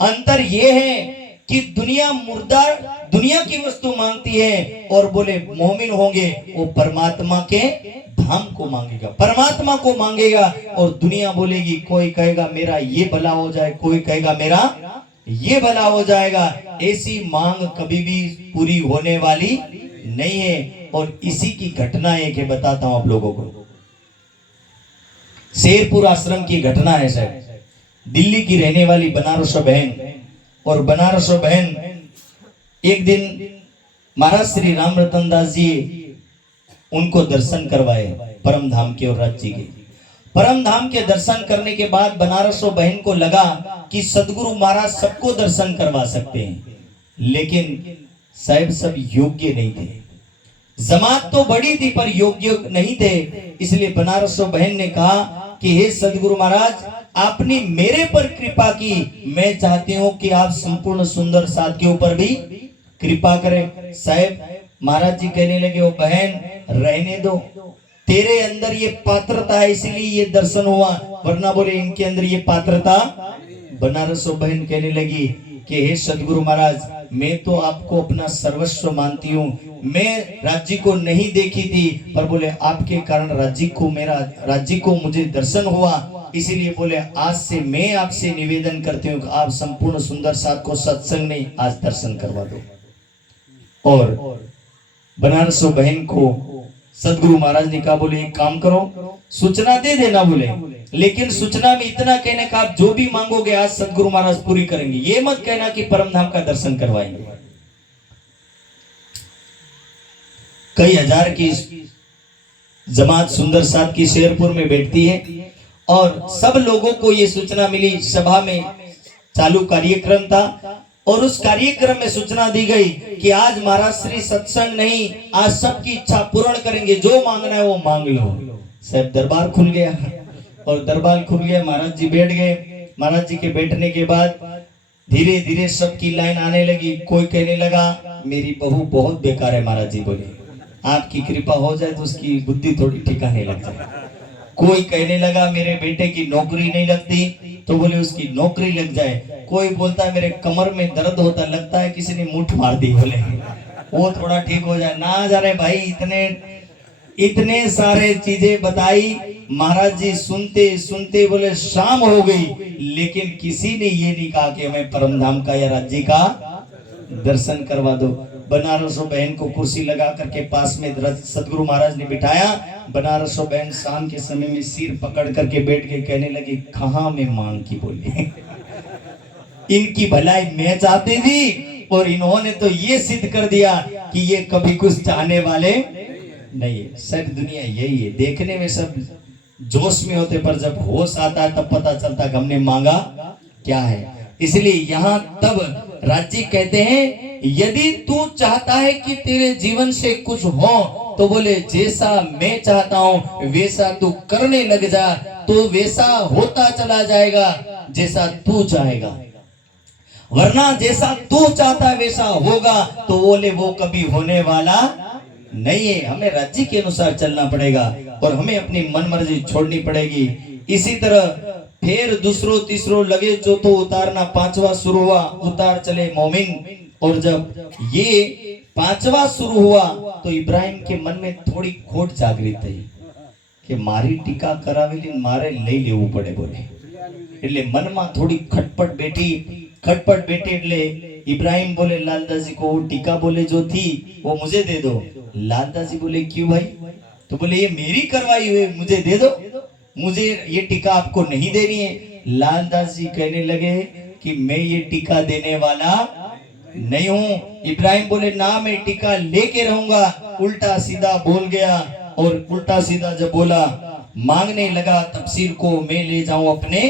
अंतर ये है कि दुनिया मुर्दार दुनिया की वस्तु मांगती है और बोले मोमिन होंगे वो परमात्मा के धाम को मांगेगा, परमात्मा को मांगेगा। और दुनिया बोलेगी कोई कहेगा मेरा ये भला हो जाए, कोई कहेगा मेरा ये भला हो जाएगा। ऐसी मांग कभी भी पूरी होने वाली नहीं है। और इसी की घटना एक है, बताता हूं आप लोगों को। शेरपुर आश्रम की घटना है सर। दिल्ली की रहने वाली बनारस बहन, और बनारस बहन एक दिन महाराज श्री राम रतन दास जी उनको दर्शन करवाए परम धाम के और राज्य के। परम धाम के दर्शन करने के बाद बनारस बहन को लगा कि सदगुरु महाराज सबको दर्शन करवा सकते हैं, लेकिन साहब सब योग्य नहीं थे। जमात तो बड़ी थी पर योग्य नहीं थे। इसलिए बनारस बहन ने कहा कि हे सदगुरु महाराज आपने मेरे पर कृपा की, मैं चाहती हूँ कि आप संपूर्ण सुंदर साथ के ऊपर भी कृपा करें। साहब महाराज जी कहने लगे ओ बहन रहने दो, तेरे अंदर ये पात्रता है इसलिए ये दर्शन हुआ, वरना बोले इनके अंदर ये पात्रता। बनारस बहन कहने लगी कि हे सदगुरु महाराज मैं तो आपको अपना सर्वस्व मानती हूँ, मैं राज्य को नहीं देखी थी पर बोले आपके कारण राज्य को मुझे दर्शन हुआ, इसीलिए बोले आज से मैं आपसे निवेदन करती हूँ कि आप संपूर्ण सुंदर साथ को सत्संग नहीं आज दर्शन करवा दो। और बनारस बहन को सदगुरु महाराज ने कहा बोले एक काम करो सूचना दे देना, बोले लेकिन सूचना में इतना कहने का आप जो भी मांगोगे आज सदगुरु महाराज पूरी करेंगे, ये मत कहना कि परम धाम का दर्शन करवाएंगे। कई हजार की जमात सुंदर साथ की शेरपुर में बैठती है और सब लोगों को ये सूचना मिली। सभा में चालू कार्यक्रम था और उस कार्यक्रम में सूचना दी गई कि आज महाराज श्री सत्संग नहीं, आज सबकी इच्छा पूर्ण करेंगे, जो मांगना है वो मांग लो। सब दरबार खुल गया और दरबार खुल गया, महाराज जी बैठ गए। महाराज जी के बैठने के बाद धीरे धीरे सबकी लाइन आने लगी। कोई कहने लगा मेरी बहू बहुत बेकार है, महाराज जी बोले आपकी कृपा हो जाए तो उसकी बुद्धि थोड़ी ठिकाने लग जाए। कोई कहने लगा मेरे बेटे की नौकरी नहीं लगती तो बोले उसकी नौकरी लग जाए। कोई बोलता है मेरे कमर में दर्द होता लगता है किसी ने मुठ मार दी, बोले वो थोड़ा ठीक हो जाए। ना जा रहे भाई इतने सारे चीजें बताई। महाराज जी सुनते सुनते बोले शाम हो गई, लेकिन किसी ने ये नहीं कहा कि हमें परम धाम का या राज्य का दर्शन करवा दो। बनारस बहन को कुर्सी लगा करके पास में सदगुरु महाराज ने बिठाया। बनारस बहन शाम के समय में सिर पकड़ करके बैठ के कहने लगी कहाँ में मांग की बोली इनकी भलाई मैं चाहती थी और इन्होंने तो ये सिद्ध कर दिया कि ये कभी कुछ चाहने वाले नहीं है। सब दुनिया यही है, देखने में सब जोश में होते पर जब होश आता है तब पता चलता कि हमने मांगा क्या है। इसलिए यहाँ तब राज्य कहते हैं यदि तू चाहता है कि तेरे जीवन से कुछ हो तो बोले जैसा मैं चाहता हूँ वैसा तू करने लग जा, तो वैसा होता चला जाएगा जैसा तू चाहेगा, वरना जैसा तू चाहता है वैसा होगा तो बोले वो कभी होने वाला नहीं है। हमें राज्य के अनुसार चलना पड़ेगा और हमें अपनी मन मर्जी छोड़नी पड़ेगी। इसी तरह फिर दूसरों तीसरों लगे जो तो उतारना, पांचवा शुरू हुआ उतार चले मोमिन। और जब ये पांचवा शुरू हुआ तो इब्राहिम के मन में थोड़ी खोट जागृत थी कि मारी टीका करावेली मारे लई लेवू पड़े बोले, એટલે મનમાં થોડી खटपट बैठी એટલે इब्राहिम बोले लालदास जी को वो टीका बोले जो थी वो मुझे दे दो। लालदास जी बोले क्यों भाई तो बोले ये मेरी करवाई हुई, मुझे दे दो, मुझे ये टीका आपको नहीं देनी है। लालदास जी कहने लगे कि मैं ये टीका देने वाला नहीं हूं। इब्राहिम बोले ना, मैं टीका लेके रहूंगा। उल्टा सीधा बोल गया, और उल्टा सीधा जब बोला, मांगने लगा तफसीर को मैं ले जाऊं अपने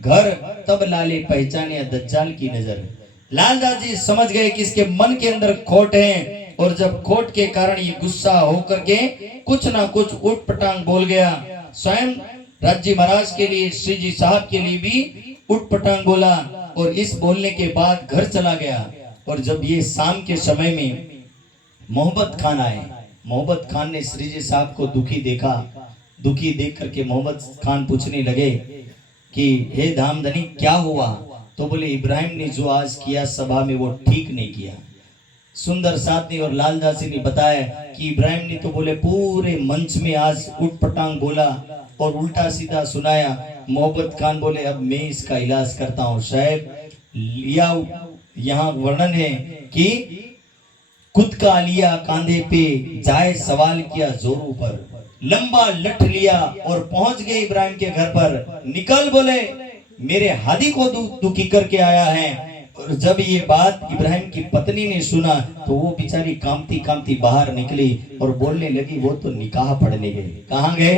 घर। तब लाले पहचाने दज्जाल की नजर। लालदास जी समझ गए कि इसके मन के अंदर खोट है, और जब खोट के कारण ये गुस्सा होकर के कुछ ना कुछ उठ पटांग बोल गया। स्वयं राज्य महाराज के लिए, श्री जी साहब के लिए भी उठ पटांग बोला, और इस बोलने के बाद घर चला गया। और जब ये शाम के समय में मोहब्बत खान आए, मोहब्बत खान ने श्री जी साहब को दुखी देखा। दुखी देख करके मोहब्बत खान पूछने लगे कि हे धामधनी क्या हुआ? तो बोले इब्राहिम ने जो आज किया सभा में वो ठीक नहीं किया। सुंदर साथ ने और लालदास जी ने बताया कि इब्राहिम ने तो बोले पूरे मंच में आज उठ पटांग बोला और उल्टा सीधा सुनाया। मोहब्बत खान बोले अब मैं इसका इलाज करता हूँ साहब। यहाँ वर्णन है कि खुद का लिया कांधे पे, जाए सवाल किया जोरों पर, लंबा लठ लिया और पहुंच गए इब्राहिम के घर पर। निकल बोले मेरे हादी को दुखी करके आया है। और जब ये बात इब्राहिम की पत्नी ने सुना तो वो बेचारी कांपती कांपती बाहर निकली और बोलने लगी वो तो निकाह पढ़ने गए। कहाँ गए?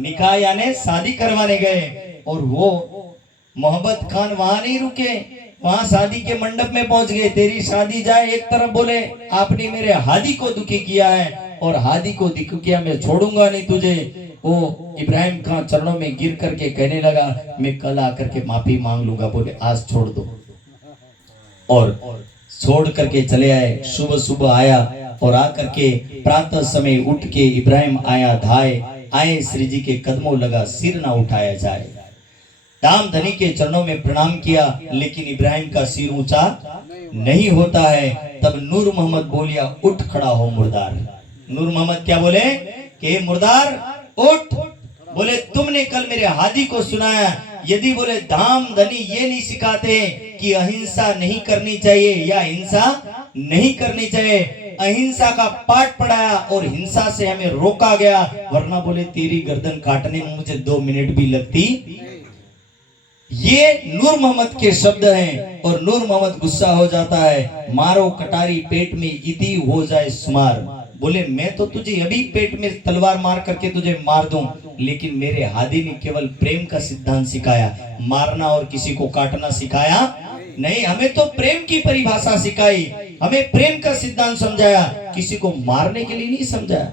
निकाह यानी शादी करवाने गए। और वो मोहब्बत खान वहां नहीं रुके, वहां शादी के मंडप में पहुंच गए। तेरी शादी जाए एक तरफ, बोले आपने मेरे हादी को दुखी किया है और हादी को दुखी किया, मैं छोड़ूंगा नहीं तुझे। वो इब्राहिम खान चरणों में गिर करके कहने लगा मैं कल आकर के माफी मांग लूंगा। बोले आज छोड़ दो, और छोड़ करके चले आए। सुबह सुबह आया और आकर के प्रातः समय उठ के इब्राहिम आया, धाए आए श्री जी के कदमों लगा, सिर ना उठाया जाए। धामधनी के चरणों में प्रणाम किया, लेकिन इब्राहिम का सिर ऊंचा नहीं होता है। तब नूर मोहम्मद बोलिया उठ खड़ा हो मुर्दार। नूर मोहम्मद क्या बोले कि मुर्दार उठ। बोले तुमने कल मेरे हादी को सुनाया, यदि बोले धामधनी ये नहीं सिखाते कि अहिंसा नहीं करनी चाहिए या हिंसा नहीं करनी चाहिए, अहिंसा का पाठ पढ़ाया और हिंसा से हमें रोका गया, वरना बोले तेरी गर्दन काटने में मुझे 2 मिनट भी लगती। ये नूर मोहम्मद के शब्द हैं। और नूर मोहम्मद गुस्सा हो जाता है, मारो कटारी पेट में इति हो जाए शुमार। बोले मैं तो तुझे अभी पेट में तलवार मार करके तुझे मार दूं, लेकिन मेरे हादी ने केवल प्रेम का सिद्धांत सिखाया, मारना और किसी को काटना सिखाया नहीं। हमें तो प्रेम की परिभाषा सिखाई, हमें प्रेम का सिद्धांत समझाया, किसी को मारने के लिए नहीं समझाया।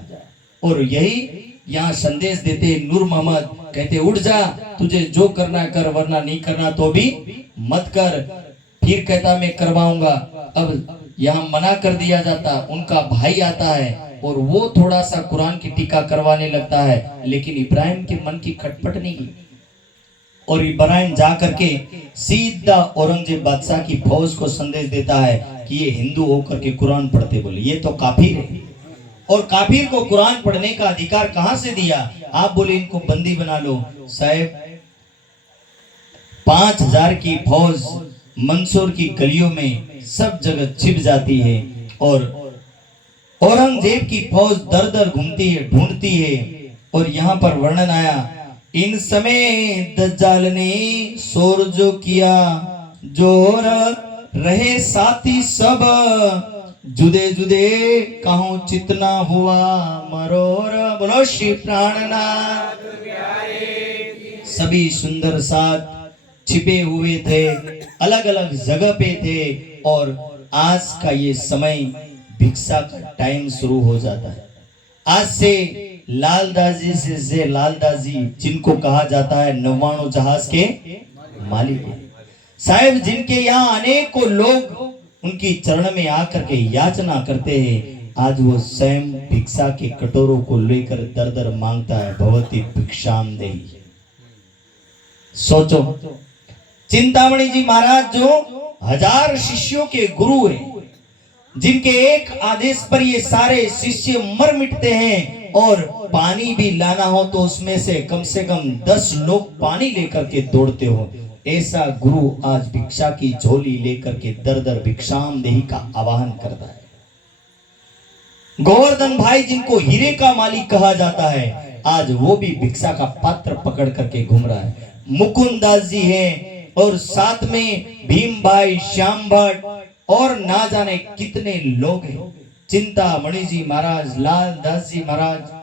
और यही यहाँ संदेश देते नूर मोहम्मद, कहते उठ जा, तुझे जो करना कर, वरना नहीं करना तो भी मत कर। फिर कहता मैं करवाऊंगा। अब यहाँ मना कर दिया जाता, उनका भाई आता है और वो थोड़ा सा कुरान की टीका करवाने लगता है, लेकिन इब्राहिम के मन की खटपट नहीं की। और इब्राहिम जा करके सीधा औरंगजेब बादशाह की फौज को संदेश देता है कि ये हिंदू होकर के कुरान पढ़ते। बोले ये तो काफिर है, और काफिर को कुरान पढ़ने का अधिकार कहां से दिया? आप बोले इनको बंदी बना लो। साहब 5000 की फौज मंसूर की गलियों में सब जगह छिप जाती है, और औरंगजेब की फौज दर दर घूमती है, ढूंढती है। और यहाँ पर वर्णन आया, इन समय दज्जाल ने शोर जो किया, जोर रहे साथी सब, जुदे जुदे कहूं चितना हुआ मरोर। बोलो श्री प्राणनाथ। सभी सुंदर साथ छिपे हुए थे, अलग अलग जगह पे थे। और आज का ये समय भिक्षा का टाइम शुरू हो जाता है। आज से लालदास जी से लालदास जी, जिनको कहा जाता है 99 जहाज के मालिक, साहब जिनके यहाँ अनेकों लोग उनकी चरण में आकर के याचना करते हैं, आज वो स्वयं भिक्षा के कटोरों को लेकर दर दर मांगता है, भवती भिक्षाम देहि। सोचो, चिंतामणि जी महाराज जो 1000 शिष्यों के गुरु हैं, जिनके एक आदेश पर ये सारे शिष्य मर मिटते हैं, और पानी भी लाना हो तो उसमें से कम 10 लोग पानी लेकर के दौड़ते हो, ऐसा गुरु आज भिक्षा की झोली लेकर के दर दर भिक्षाम देहि का आवाहन करता है। गोवर्धन भाई जिनको हीरे का मालिक कहा जाता है, आज वो भी भिक्षा का पात्र पकड़ करके घूम रहा है। मुकुंद दास जी हैं और साथ में भीम भाई, श्याम भट्ट और ना जाने कितने लोग हैं। चिंतामणि जी महाराज, लाल दास जी महाराज,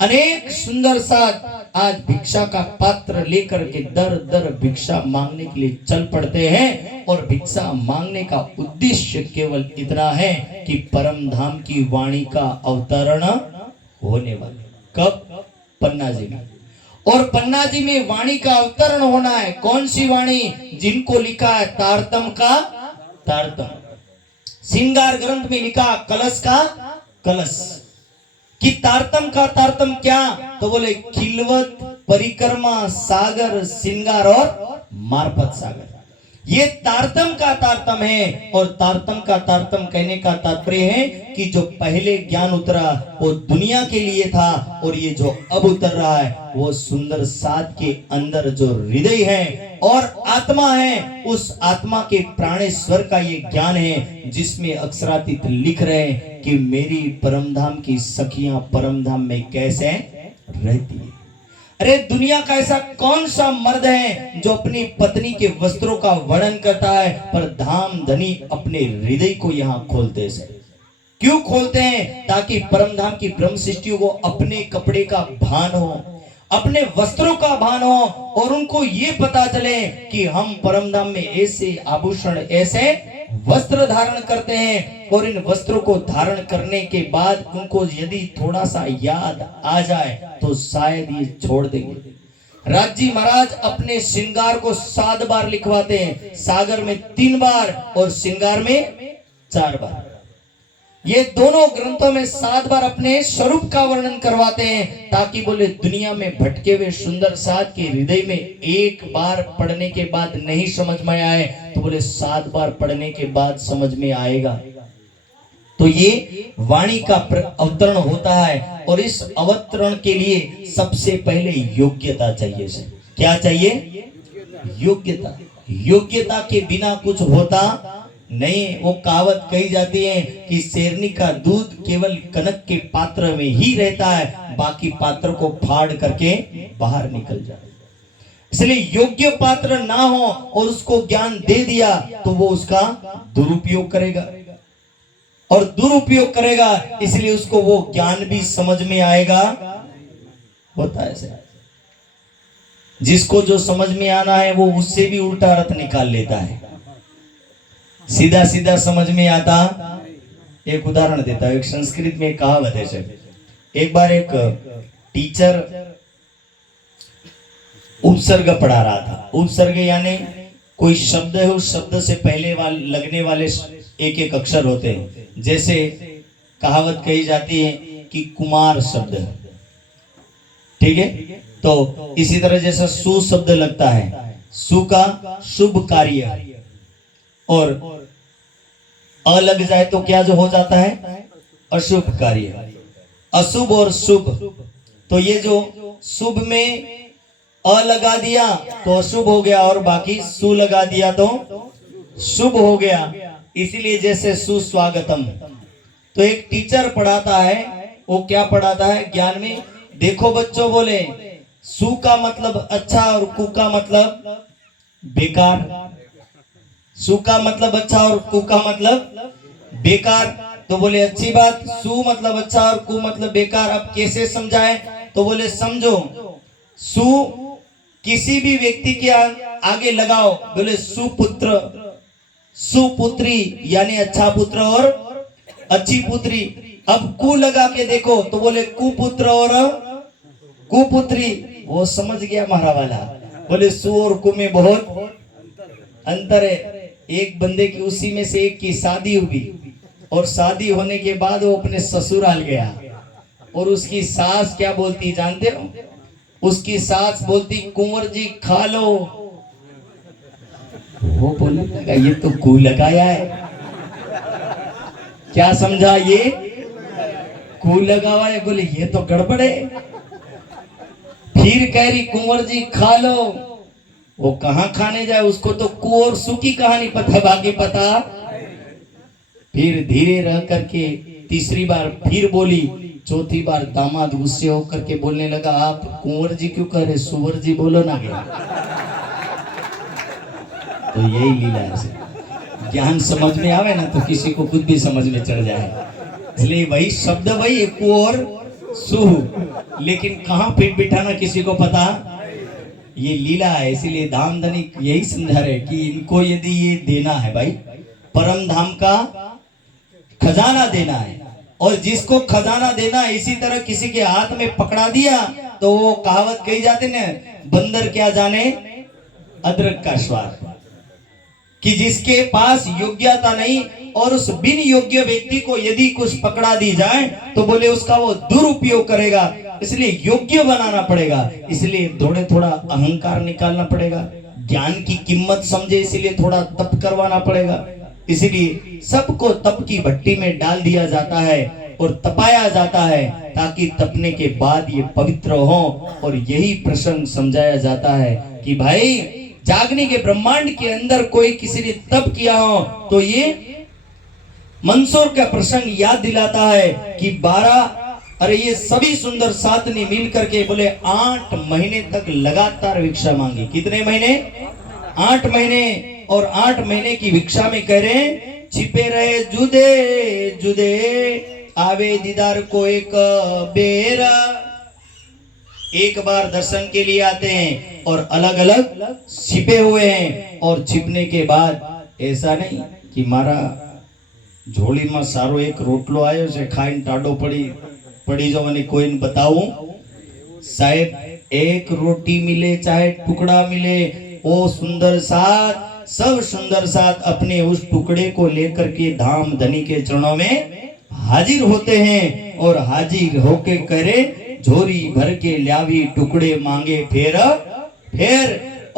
अनेक सुंदर साथ आज भिक्षा का पात्र लेकर के दर दर भिक्षा मांगने के लिए चल पड़ते हैं। और भिक्षा मांगने का उद्देश्य केवल इतना है कि परम धाम की वाणी का अवतरण होने वाला। कब? पन्ना जी में। और पन्ना जी में वाणी का अवतरण होना है। कौन सी वाणी? जिनको लिखा है तारतम का तारतम, श्रृंगार ग्रंथ में लिखा कलश का कलश। कि तारतम का तारतम क्या? तो बोले खिलवत, परिक्रमा, सागर, श्रृंगार और मार्फत सागर। ये तारतम का तारतम है। और तारतम का तारतम कहने का तात्पर्य है कि जो पहले ज्ञान उतरा वो दुनिया के लिए था, और ये जो अब उतर रहा है वो सुंदर साध के अंदर जो हृदय है और आत्मा है, उस आत्मा के प्राणेश्वर का ये ज्ञान है, जिसमें अक्षरातीत लिख रहे हैं कि मेरी परमधाम की सखियां परमधाम में कैसे रहती है। अरे दुनिया का ऐसा कौन सा मर्द है जो अपनी पत्नी के वस्त्रों का वर्णन करता है, पर धाम धनी अपने हृदय को यहाँ खोलते से। क्यों खोलते हैं? ताकि परमधाम की ब्रह्म सृष्टियों को अपने कपड़े का भान हो, अपने वस्त्रों का भान हो, और उनको ये पता चले कि हम परमधाम में ऐसे आभूषण, ऐसे वस्त्र धारण करते हैं। और इन वस्त्रों को धारण करने के बाद उनको यदि थोड़ा सा याद आ जाए तो शायद ये छोड़ देंगे। राजी महाराज अपने श्रृंगार को 7 बार लिखवाते हैं, सागर में 3 बार और श्रृंगार में 4 बार। ये दोनों ग्रंथों में 7 बार अपने स्वरूप का वर्णन करवाते हैं, ताकि बोले दुनिया में भटके हुए सुंदर साध के हृदय में एक बार पढ़ने के बाद नहीं समझ में आए तो बोले 7 बार पढ़ने के बाद समझ में आएगा। तो ये वाणी का अवतरण होता है। और इस अवतरण के लिए सबसे पहले योग्यता चाहिए। क्या चाहिए? योग्यता। योग्यता के बिना कुछ होता नहीं। वो कहावत कही जाती है कि शेरनी का दूध केवल कनक के पात्र में ही रहता है, बाकी पात्र को फाड़ करके बाहर निकल जाए। इसलिए योग्य पात्र ना हो और उसको ज्ञान दे दिया तो वो उसका दुरुपयोग करेगा, और दुरुपयोग करेगा इसलिए उसको वो ज्ञान भी समझ में आएगा। होता है ऐसे, जिसको जो समझ में आना है वो उससे भी उल्टा अर्थ निकाल लेता है। सीधा सीधा समझ में आता। एक उदाहरण देता हूं। एक संस्कृत में एक कहावत है। एक बार एक टीचर उपसर्ग पढ़ा रहा था। उपसर्ग यानी कोई शब्द है, उस शब्द से पहले लगने वाले एक एक अक्षर होते हैं। जैसे कहावत कही जाती है कि कुमार शब्द, ठीक है। तो इसी तरह जैसा सु शब्द लगता है, सु का शुभ कार्य, और अ लग जाए तो क्या जो हो जाता है? अशुभ कार्य। अशुभ और शुभ, तो ये जो शुभ में अ लगा दिया तो अशुभ हो गया, और बाकी सु लगा दिया तो शुभ हो गया। इसीलिए जैसे सुस्वागतम। तो एक टीचर पढ़ाता है, वो क्या पढ़ाता है ज्ञान में? देखो बच्चों, बोले सु का मतलब अच्छा और कु का मतलब बेकार। सु का मतलब अच्छा और कु का मतलब बेकार। तो बोले अच्छी बात, सु मतलब अच्छा और कु मतलब बेकार। अब कैसे समझाए? तो बोले समझो, सु किसी भी व्यक्ति के आगे लगाओ, बोले सुपुत्र, सुपुत्री यानी अच्छा पुत्र और अच्छी पुत्री। अब कु लगा के देखो तो बोले कुपुत्र और कुपुत्री। वो समझ गया मारा वाला, बोले सु और कु में बहुत अंतर है। एक बंदे की, उसी में से एक की शादी हुई, और शादी होने के बाद वो अपने ससुराल गया, और उसकी सास क्या बोलती जानते हो? उसकी सास बोलती, कुंवर जी खा लो। वो बोलने लगा ये तो कु लगाया है। क्या समझा? ये कु लगा हुआ है। बोले ये तो गड़बड़ है। फिर कह रही कुंवर जी खा लो। वो कहाँ खाने जाए, उसको तो कु और सु की कहानी पता, बाकी पता। फिर धीरे रह करके तीसरी बार फिर बोली, चौथी बार दामाद गुस्से होकर के बोलने लगा, आप कुंवर जी क्यों कह रहे, सुवर जी बोलो ना क्या। तो यही लीला है, ज्ञान समझ में आवे ना तो किसी को खुद भी समझ में चढ़ जाए। इसलिए वही शब्द वही कुंवर सुह, लेकिन कहाँ पेट बिठाना किसी को पता, ये लीला है। इसीलिए धाम धनिक यही समझा रहे कि इनको यदि ये देना है भाई, परम धाम का खजाना देना है, और जिसको खजाना देना है इसी तरह किसी के हाथ में पकड़ा दिया तो वो कहावत कही जाती ना, बंदर क्या जाने अदरक का स्वाद, कि जिसके पास योग्यता नहीं और उस बिन योग्य व्यक्ति को यदि कुछ पकड़ा दी जाए तो बोले उसका वो दुरुपयोग करेगा। इसलिए योग्य बनाना पड़ेगा, इसलिए थोड़ा अहंकार निकालना पड़ेगा, ज्ञान की कीमत समझे इसलिए थोड़ा तप करवाना पड़ेगा। इसलिए सबको तप की भट्टी में डाल दिया जाता है और तपाया जाता है, ताकि तपने के बाद ये पवित्र हो। और यही प्रसंग समझाया जाता है कि भाई जागने के ब्रह्मांड के अंदर कोई किसी ने तप किया हो तो ये मंसूर का प्रसंग याद दिलाता है कि 12 अरे ये सभी सुंदर सातनी मिल करके बोले 8 महीने तक लगातार भिक्षा मांगी। कितने महीने, 8 महीने, और 8 महीने की भिक्षा में कह रहे छिपे रहे जुदे जुदे, आवे दीदार को एक बेरा। एक बार दर्शन के लिए आते हैं और अलग अलग छिपे हुए हैं, और छिपने के बाद ऐसा नहीं कि मारा झोली में सारो एक रोटलो आयो છે ખાઈને ટાડો પડી જવાની કોઈને बताऊं साहेब, एक रोटी मिले चाहे टुकड़ा मिले, वो सुंदर साथ सब सुंदर साथ अपने उस टुकड़े को लेकर के धाम धनी के चरणों में हाजिर होते हैं, और हाजिर होके करे झोरी भर के ल्यावी टुकड़े मांगे फेर,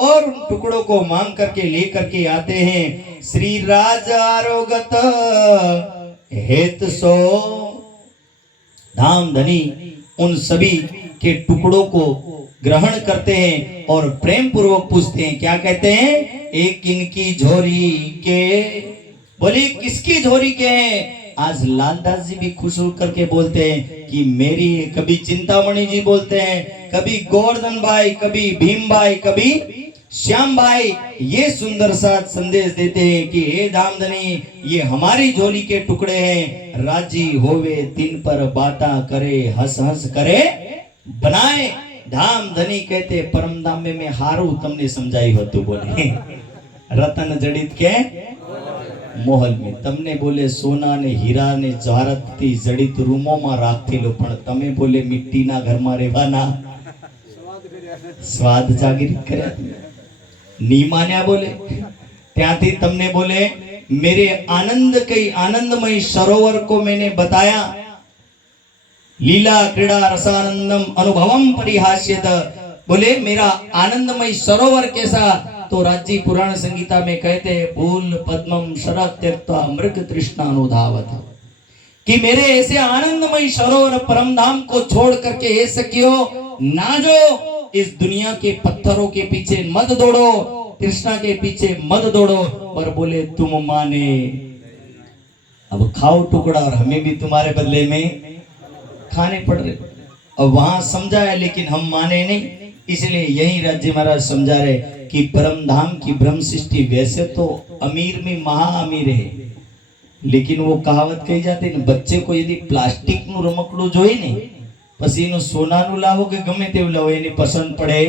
और उन टुकड़ों को मांग करके लेकर के आते हैं। श्री राजा रोगत हेत सो, धाम धनी उन सभी के टुकड़ों को ग्रहण करते हैं और प्रेम पूर्वक पूछते हैं, क्या कहते हैं, एक इनकी झोरी के। बोली किसकी झोरी के हैं। आज लालदास जी भी खुश होकर के बोलते हैं कि मेरी, कभी चिंतामणि जी बोलते हैं, कभी गोवर्धन भाई, कभी भीम भाई, कभी श्याम भाई, ये सुंदर साथ संदेश देते हैं कि हे धामधनी, ये हमारी झोली के टुकड़े हैं, राजी होवे तिन पर बाता करे, हंस हंस करे बनाए। धामधनी कहते परम धाम में मैं हारू तमने समझाई हो तो बोले रतन जड़ित के मोहल में, तमने बोले सोना ने हीरा ने जवाहरत थी जड़ित रूमो में राखेलो, पण तमे बोले मिट्टी ना घर में રહેવાના स्वाद जागीर करे नी मान्या बोले। त्याथी तमने बोले मेरे आनंद के आनंदमय सरोवर को मैंने बताया, लीला क्रीड़ा रसानंदम अनुभवम परिहास्यत, बोले मेरा आनंदमय सरोवर कैसा, तो राज्य पुराण संगीता में कहते हैं फूल पद्मम शरद त्यक्त्वा मृग तृष्णानुधावत, कि मेरे ऐसे आनंदमय सरोवर परम धाम को छोड़ करके हे सखियो ना जो इस दुनिया के पत्थरों के पीछे मत दौड़ो, कृष्णा के पीछे मत दौड़ो, पर बोले तुम माने अब खाओ टुकड़ा और हमें भी तुम्हारे बदले में खाने पड़ रहे। अब वहां समझाया लेकिन हम माने नहीं, इसलिए यही राज्य महाराज समझा रहे कि परम धाम की ब्रह्म सृष्टि वैसे तो अमीर में महा अमीर है, लेकिन वो कहावत कही जाती है, बच्चे को यदि प्लास्टिक નું રમકડું જોઈ ને પછી એનું સોનાનું લાવો કે ગમે તેવું લાવો એની પસંદ પડે,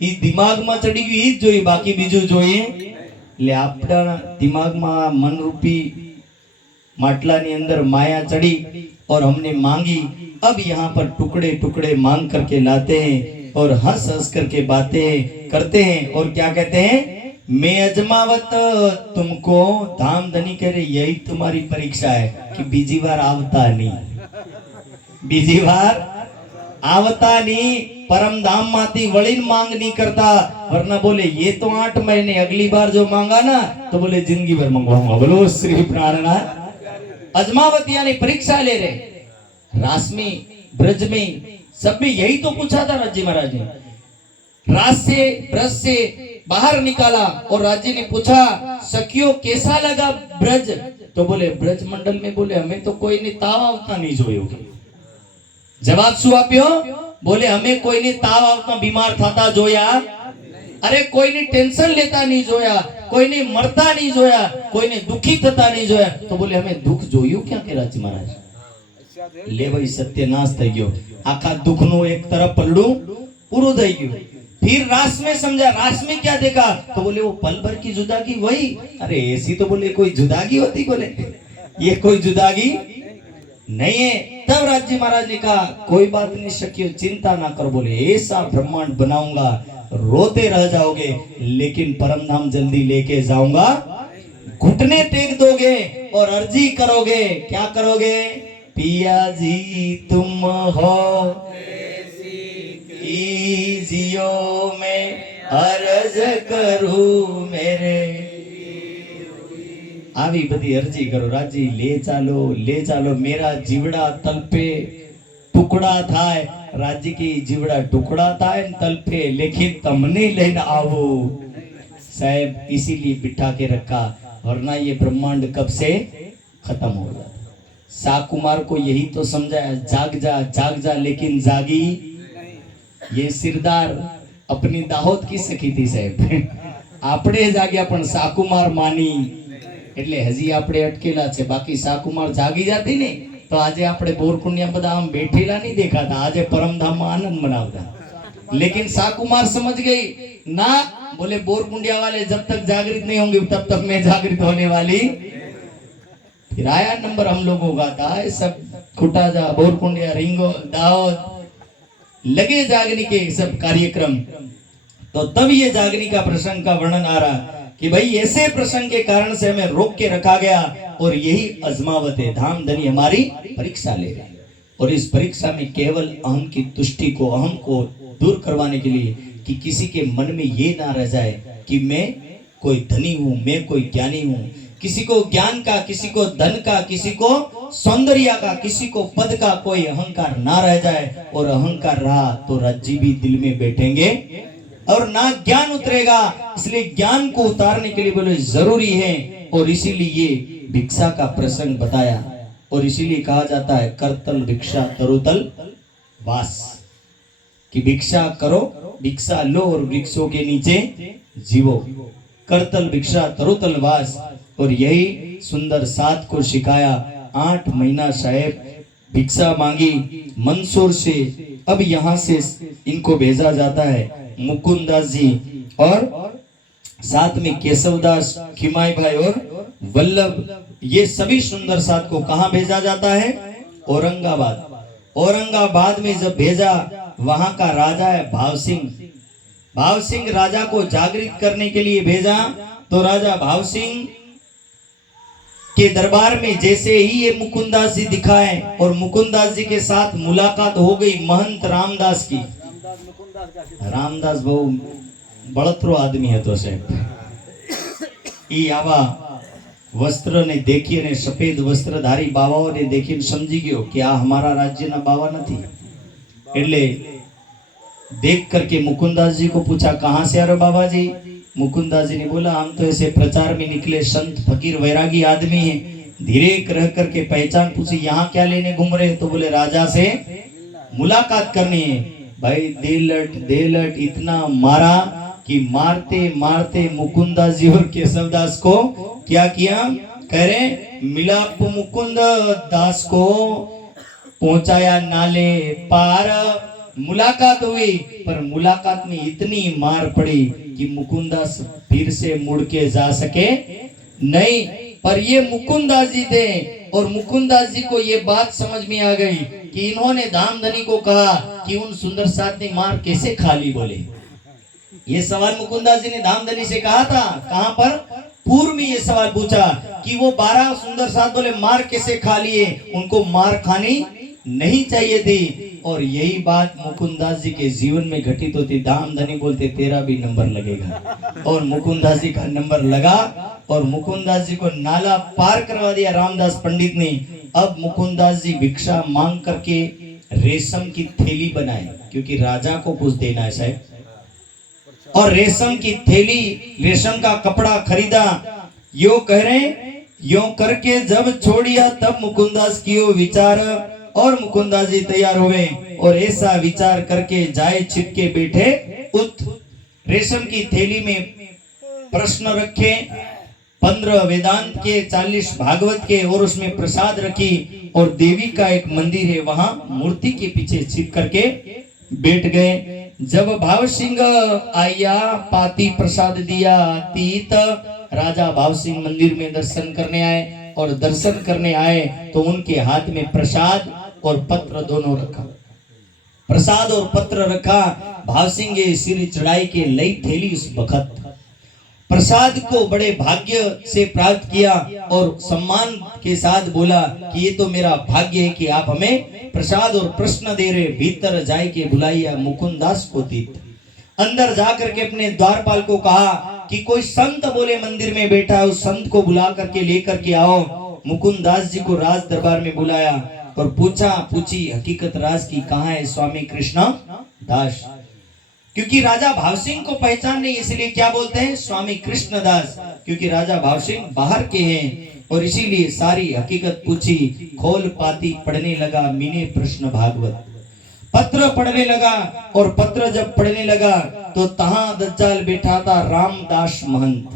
ઈ દિમાગમાં ચડી ગયું ઈ જ જોઈ, બાકી બીજું જોઈએ। એટલે આપણા દિમાગમાં મનરૂપી માટલાની અંદર માયા ચડી और हमने मांगी, अब यहाँ पर टुकड़े टुकड़े मांग करके लाते हैं और हंस हंस करके बातें करते हैं। और क्या कहते हैं, मैं अजमावत तुमको धाम धनी करे, यही तुम्हारी परीक्षा है कि बीजी बार आवता नहीं, बीजी बार आवता नहीं, परम धाम माती वलीन मांग नहीं करता, वरना बोले ये तो 8 महीने, अगली बार जो मांगा ना तो बोले जिंदगी भर मंगवाऊंगा। बोलो श्री प्राणनाथ। अजमावत यानी परीक्षा ले रहे। रास में ब्रज में सब में यही तो पूछा था राज्य महाराज ने, रास से ब्रज से बाहर निकाला और राज्य ने पूछा सखियों कैसा लगा ब्रज, तो बोले ब्रज मंडल में बोले हमें तो कोई ने ताव आवता नहीं जोयो। जवाब शू आप्यो? बोले हमें कोई ने ताव आवता बीमार थता जोया, अरे कोई ने टेंशन लेता नहीं जोया, कोई ने मरता नहीं जोया, कोई ने दुखी थता नहीं जोया। तो बोले हमें दुख जोયું क्या के राजी महाराज? ले भाई सत्यानाश થઈ ગયો, આખા દુખનું એક તરફ પલડું પૂરું થઈ ગયું। फिर रास में समझा, रास में क्या देखा? तो बोले वो पल भर की जुदागी वही। अरे ऐसी तो बोले कोई जुदागी होती? बोले ये कोई जुदागी नहीं है। तब राज्य महाराज ने कहा कोई बात नहीं सखियो, चिंता ना करो। बोले ऐसा ब्रह्मांड बनाऊंगा रोते रह जाओगे, लेकिन परम धाम जल्दी लेके जाऊंगा। घुटने टेक दोगे और अर्जी करोगे। क्या करोगे? पिया जी तुम हो कीजियो, मैं अर्ज करूं मेरे। આવી બધી અરજી કરો, રાજી ले चालो मेरा जीवड़ा तल पे टुकड़ा थाय। राज्य की जीवड़ा टुकड़ा थाय तल पे, लेकिन तमने लेन आवो साहब, इसीलिए बिठा के रखा, वरना ये ब्रह्मांड कब से खत्म हो जाता। साकुमार को यही तो समझाया, जाग जा लेकिन जागी। ये सिरदार अपनी दाहोद की सखी थी साहब। આપણે જાગ્યા પણ સાકુમાર માની એટલે હજી આપણે અટકેલા છે। બાકી સાકુમાર જાગી જાતી ને તો આજે આપણે બોરકુંડિયા બધા આમ બેઠેલા नहीं દેખાતા, આજે परमधाम में आनंद मनावता। लेकिन साकुमार समझ गई ना, बोले बोरकुंडिया वाले जब तक जागृत नहीं होंगे तब तक मैं जागृत होने वाली। फिर आया नंबर हम लोगों का था, सब खुटाजा बोरकुंडिया रिंगो दाहोद लगे जागने के सब कार्यक्रम। तो तब ये जागने का प्रसंग का वर्णन आ रहा कि भाई ऐसे प्रसंग के कारण से हमें रोक के रखा गया, और यही अजमावत है। धाम धनी हमारी परीक्षा ले रही, और इस परीक्षा में केवल अहम की तुष्टि को, अहम को दूर करवाने के लिए, कि किसी के मन में ये ना रह जाए कि मैं कोई धनी हूं, मैं कोई ज्ञानी हूं। किसी को ज्ञान का, किसी को धन का, किसी को सौंदर्य का, किसी को पद का कोई अहंकार ना रह जाए। और अहंकार रहा तो राज्य भी दिल में बैठेंगे और ना ज्ञान उतरेगा। इसलिए ज्ञान को उतारने के लिए बोले जरूरी है, और इसीलिए ये भिक्षा का प्रसंग बताया। और इसीलिए कहा जाता है करतल भिक्षा तरुतल वास, कि भिक्षा करो, भिक्षा लो और वृक्षों के नीचे जीवो। करतल भिक्षा तरुतल वास। और यही सुंदर साथ को सिखाया। 8 महीना साहेब भिक्षा मांगी मंसूर से। अब यहाँ से इनको भेजा जाता है मुकुंदास जी, और साथ में केशवदास, खिमाई भाई और वल्लभ। ये सभी सुंदर साथ को कहाँ भेजा जाता है? औरंगाबाद। औरंगाबाद में जब भेजा, वहां का राजा है भाव सिंह। भाव सिंह राजा को जागृत करने के लिए भेजा। तो राजा भाव सिंह के दरबार में जैसे ही ये मुकुंदास जी दिखाए, और मुकुंदास जी के साथ मुलाकात हो गई महंत रामदास की। रामदास बहु बड़तरो आदमी है तो साहब, ई आवा वस्त्र ने देखी ने सफेद वस्त्रधारी बावाओं ने देखी समझी गयो कि आ हमारा राज्य ना बावा नहीं। એટલે देख करके मुकुंदास जी को पूछा कहाँ से आ रहे बाबा जी? मुकुंदास जी ने बोला हम तो ऐसे प्रचार में निकले संत फकीर वैरागी आदमी हैं। धीरे रह करके पहचान पूछी, यहाँ क्या लेने घूम रहे? तो बोले राजा से मुलाकात करनी है। भाई देलट इतना मारा कि मारते मारते मुकुंदास जी और केशवदास को क्या किया? कह रहे मिलाप मुकुंद दास को पहुंचाया नाले पार। मुलाकात हुई, पर मुलाकात में इतनी मार पड़ी कि मुकुंदास फिर से मुड़ के जा सके नहीं। पर ये मुकुंदास जी थे, और मुकुंदास जी को ये बात समझ में आ गई कि इन्होंने धामधनी को कहा कि उन सुंदर साथ ने मार कैसे खा ली। बोले ये सवाल मुकुंदास जी ने धामधनी से कहा था। कहां पर? पूर्व में ये सवाल पूछा कि वो 12 सुंदर साथ बोले मार कैसे खा लिए, उनको मार खानी नहीं चाहिए थी। और यही बात मुकुंदास जी के जीवन में घटित होती। धामधनी बोलते तेरा भी नंबर लगेगा, और मुकुंदास जी का नंबर लगा, और मुकुंदास जी को नाला पार करवा दिया रामदास पंडित ने। अब मुकुंदास जी भिक्षा मांग करके रेशम की थैली बनाए, क्योंकि राजा को कुछ देना है साहब। और रेशम की थैली, रेशम का कपड़ा खरीदा। यो कह रहे यो करके जब छोड़िया तब मुकुंदास कियो विचार, और मुकुंदास जी तैयार हुए और ऐसा विचार करके जाए छिपके बैठे उत। रेशम की थैली में प्रश्न रखे, 15 वेदांत के, 40 भागवत के, और उसमें प्रसाद रखी, और देवी का एक मंदिर है वहां मूर्ति के पीछे छिप करके बैठ गए। जब भाव सिंह आया पाती प्रसाद दिया तीत, राजा भाव सिंह मंदिर में दर्शन करने आए, और दर्शन करने आए तो उनके हाथ में प्रसाद और पत्र दोनों रखा। प्रसाद और पत्र रखा। भाव सिंह सिर चढ़ाई के लई थैली उस बखत प्रसाद को बड़े भाग्य से प्राप्त किया, और सम्मान के साथ बोला कि ये तो मेरा भाग्य है कि आप हमें प्रसाद और प्रश्न दे रहे। भीतर जाए के बुलाइया मुकुंदास को दीत। अंदर जाकर के अपने द्वारपाल को कहा कि कोई संत बोले मंदिर में बैठा है, उस संत को बुला करके लेकर के आओ। मुकुंदास जी को राज दरबार में बुलाया और पूछी हकीकत राज की, कहाँ है स्वामी कृष्ण दास। क्योंकि राजा भाव सिंह को पहचान नहीं, इसलिए क्या बोलते हैं स्वामी कृष्ण दास, क्योंकि राजा भाव सिंह बाहर के हैं, और इसीलिए सारी हकीकत पूछी। खोल पाती पढ़ने लगा मीने प्रश्न भागवत, पत्र पढ़ने लगा, और पत्र जब पढ़ने लगा तो तहां दज्जाल बैठा था रामदास महंत,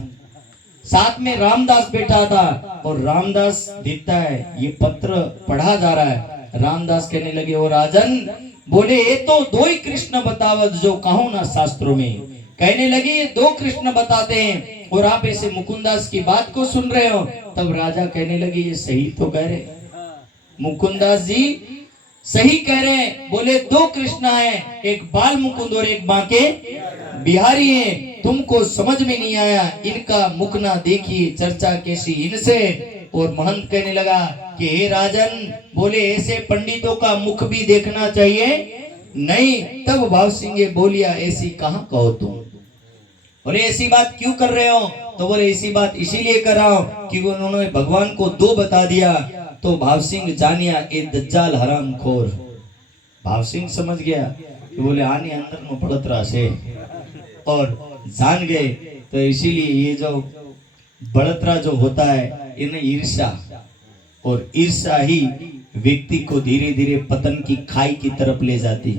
साथ में रामदास बैठा था, और रामदास देखता है ये पत्र पढ़ा जा रहा है। रामदास कहने लगे, ओ राजन, बोले ये तो 2 ही कृष्ण बतावत जो कहो ना शास्त्रों में। कहने लगे ये 2 कृष्ण बताते हैं और आप ऐसे मुकुंदास की बात को सुन रहे हो। तब राजा कहने लगे ये सही तो कह रहे, मुकुंदास जी सही कह रहे हैं। बोले 2 कृष्ण हैं, एक बाल मुकुंद और एक बांके बिहारी है। तुमको समझ में नहीं आया, इनका मुख ना देखिए, चर्चा कैसी इनसे। और महंत कहने लगा कि हे राजन, बोले ऐसे पंडितों का मुख भी देखना चाहिए नहीं। तब भाव सिंह बोलिया, ऐसी कहाँ कहो तुम। बोले ऐसी बात क्यों कर रहे हो। तो बोले ऐसी बात इसीलिए कर रहा हूं कि उन्होंने भगवान को 2 बता दिया। तो भाव सिंह जानिया ए दज्जाल हराम खोर। भाव सिंह समझ गया कि बोले आने अंदर में पड़त रहा से, और जान गए। तो इसीलिए ये जो बड़तरा जो होता है इन्हें ईर्ष्या, और ईर्ष्या ही व्यक्ति को धीरे धीरे पतन की खाई की तरफ ले जाती।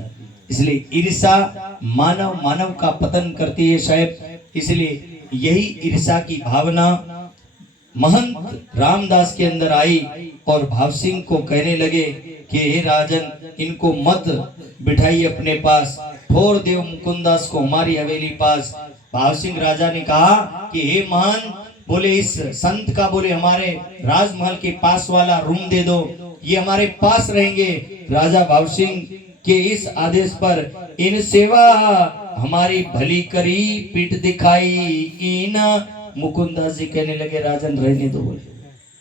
इसलिए ईर्ष्या मानव का पतन करती है शायद। इसलिए यही ईर्ष्या की भावना महंत रामदास के अंदर आई, और भाव सिंह को कहने लगे कि हे राजन, इनको मत बिठाइए अपने पास, ठोर देव मुकुंदास को हमारी हवेली पास। भाव सिंह राजा ने कहा कि हे महंत, बोले इस संत का बोले हमारे राजमहल के पास वाला रूम दे दो, ये हमारे पास रहेंगे। राजा भाव सिंह के इस आदेश पर इन सेवा हमारी भली करी, पीठ दिखाई इन। मुकुंदास जी कहने लगे राजन रहने दो, बोले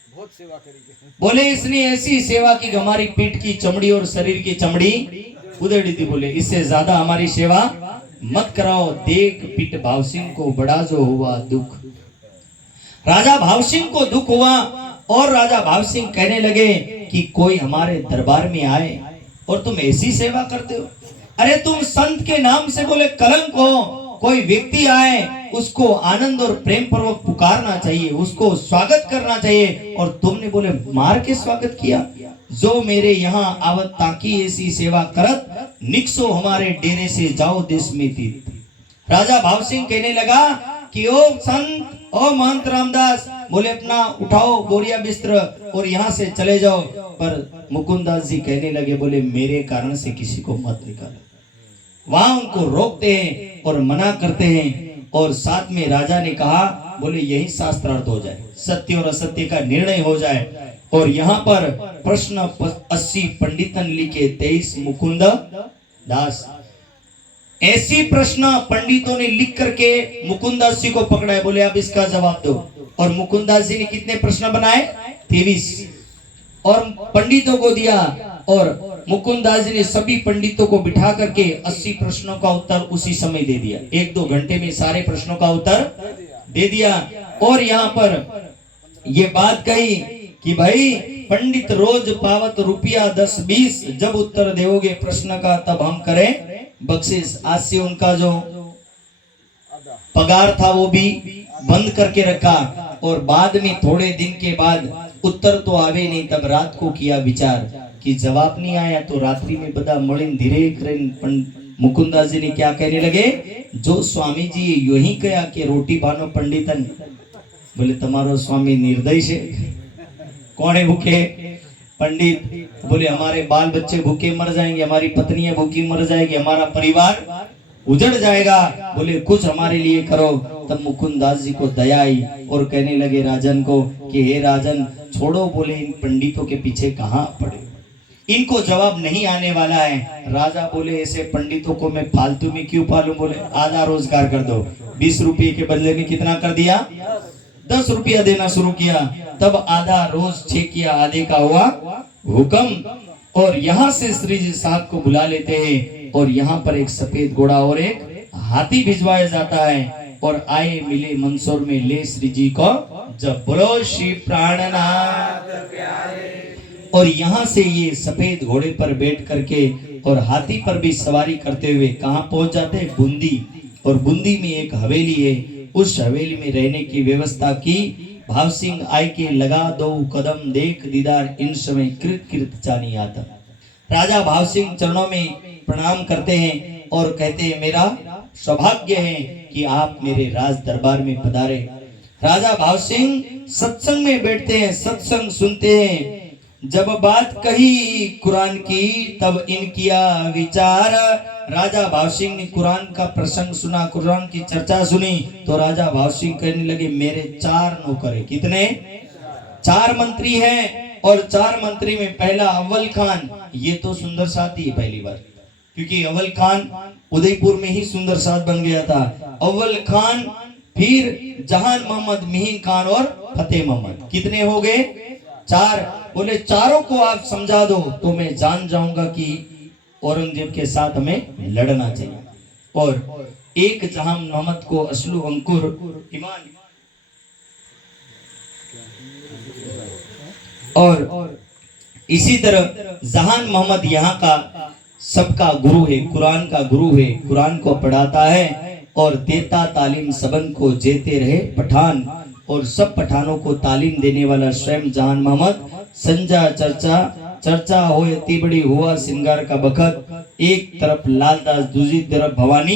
बहुत सेवा करी। बोले इसने ऐसी सेवा की हमारी पीठ की चमड़ी और शरीर की चमड़ी उधेड़ी थी। बोले इससे ज्यादा हमारी सेवा मत कराओ। देख पीठ भाव सिंह को बड़ा जो हुआ दुख। राजा भाव सिंह को दुख हुआ, और राजा भाव सिंह कहने लगे कि कोई हमारे दरबार में आए और तुम ऐसी सेवा करते हो। अरे तुम संत के नाम से बोले कलंक हो। कोई व्यक्ति आए उसको आनंद और प्रेम पूर्वक पुकारना चाहिए, उसको स्वागत करना चाहिए, और तुमने बोले मार के स्वागत किया। जो मेरे यहाँ आवत ताकि ऐसी सेवा करत, निकसो हमारे डेरे से जाओ देश में तीत। राजा भाव सिंह कहने लगा कि ओ संत, ओ महंत रामदास, बोले अपना उठाओ बोरिया बिस्तर और यहाँ से चले जाओ। पर मुकुंदास जी कहने लगे, बोले मेरे कारण से किसी को मत निकालो। वहां उनको रोकते हैं और मना करते हैं, और साथ में राजा ने कहा बोले यही शास्त्रार्थ हो जाए, सत्य और असत्य का निर्णय हो जाए। और यहाँ पर प्रश्न 80 पंडितन लिखे, 23 मुकुंद दास। ऐसी प्रश्न पंडितों ने लिख करके मुकुंदास जी को पकड़ा। बोले आप इसका जवाब दो। और मुकुंदास जी ने कितने प्रश्न बनाए, 23, और पंडितों को दिया। और मुकुंदास जी ने सभी पंडितों को बिठा करके 80 प्रश्नों का उत्तर उसी समय दे दिया। 1-2 घंटे में सारे प्रश्नों का उत्तर दे दिया। और यहाँ पर ये बात कही कि भाई पंडित रोज पावत रुपया 10-20, जब उत्तर दोगे प्रश्न का तब हम करें बख्शिश। आज से उनका जो पगार था वो भी बंद करके रखा। और बाद में थोड़े दिन के बाद उत्तर तो आवे नहीं, तब रात को किया विचार कि जवाब नहीं आया तो रात्रि में बदा मळीन धीरे करीन मुकुंदास जी ने क्या कहने लगे, जो स्वामी जी यो ही कहा कि रोटी बानो पंडितन, बोले तुम्हारो स्वामी निर्दय है, कौन है भूखे पंडित? बोले हमारे बाल बच्चे भूखे मर जाएंगे, हमारी पत्नियां भूखी मर जाएगी, हमारा परिवार उजड़ जाएगा, बोले कुछ हमारे लिए करो। तब मुकुंदास जी को दया आई और कहने लगे राजन को कि हे राजन छोड़ो, बोले इन पंडितों के पीछे कहां पड़े, इनको जवाब नहीं आने वाला है। राजा बोले ऐसे पंडितों को मैं फालतू में क्यों पालूं, बोले आधा रोजगार कर दो। 20 रुपये के बदले में कितना कर दिया, 10 रुपया देना शुरू किया। तब आधा रोज चेक किया, आधे का हुआ हुक्म। और यहाँ से श्री जी साहब को बुला लेते हैं और यहाँ पर एक सफेद घोड़ा और एक हाथी भिजवाया जाता है। और आए मिले मंदसौर में ले श्री जी को, जब बोलो श्री प्राणनाथ प्यारे। और यहाँ से ये सफेद घोड़े पर बैठ करके और हाथी पर भी सवारी करते हुए कहाँ पहुंच जाते हैं, बूंदी। और बूंदी में एक हवेली है, उस हवेली में रहने की व्यवस्था की। भाव सिंह आय के लगा दो कदम देख दीदार, इन समय कृत कृत जानी आता। राजा भाव सिंह चरणों में प्रणाम करते हैं और कहते हैं मेरा सौभाग्य है कि आप मेरे राज दरबार में पधारे। राजा भाव सिंह सत्संग में बैठते हैं, सत्संग सुनते हैं। जब बात कही कुरान की तब इन किया विचार। राजा भाव सिंह ने कुरान का प्रसंग सुना, कुरान की चर्चा सुनी तो राजा भाव सिंह कहने लगे मेरे 4 नौकर है। कितने? 4 मंत्री हैं। और 4 मंत्री में पहला अव्वल खान, ये तो सुंदर साथ ही है पहली बार, क्योंकि अव्वल खान उदयपुर में ही सुंदर साथ बन गया था। अव्वल खान, फिर जहान मोहम्मद, मिहिन खान और फतेह मोहम्मद। कितने हो गए? 4। बोले चारों को आप समझा दो तो मैं जान जाऊंगा कि औरंगजेब के साथ हमें लड़ना चाहिए। और एक जहान मोहम्मद को असलू अंकुर ईमान, और इसी तरह जहान मोहम्मद यहाँ का सबका गुरु है, कुरान का गुरु है, कुरान को पढ़ाता है और देता तालीम सबन को, जेते रहे पठान। और सब पठानों को तालीम देने वाला स्वयं जहान मोहम्मद। संजा चर्चा हो बड़ी हुआ सिंगार का बखत, एक तरफ लालदास दूसरी तरफ भवानी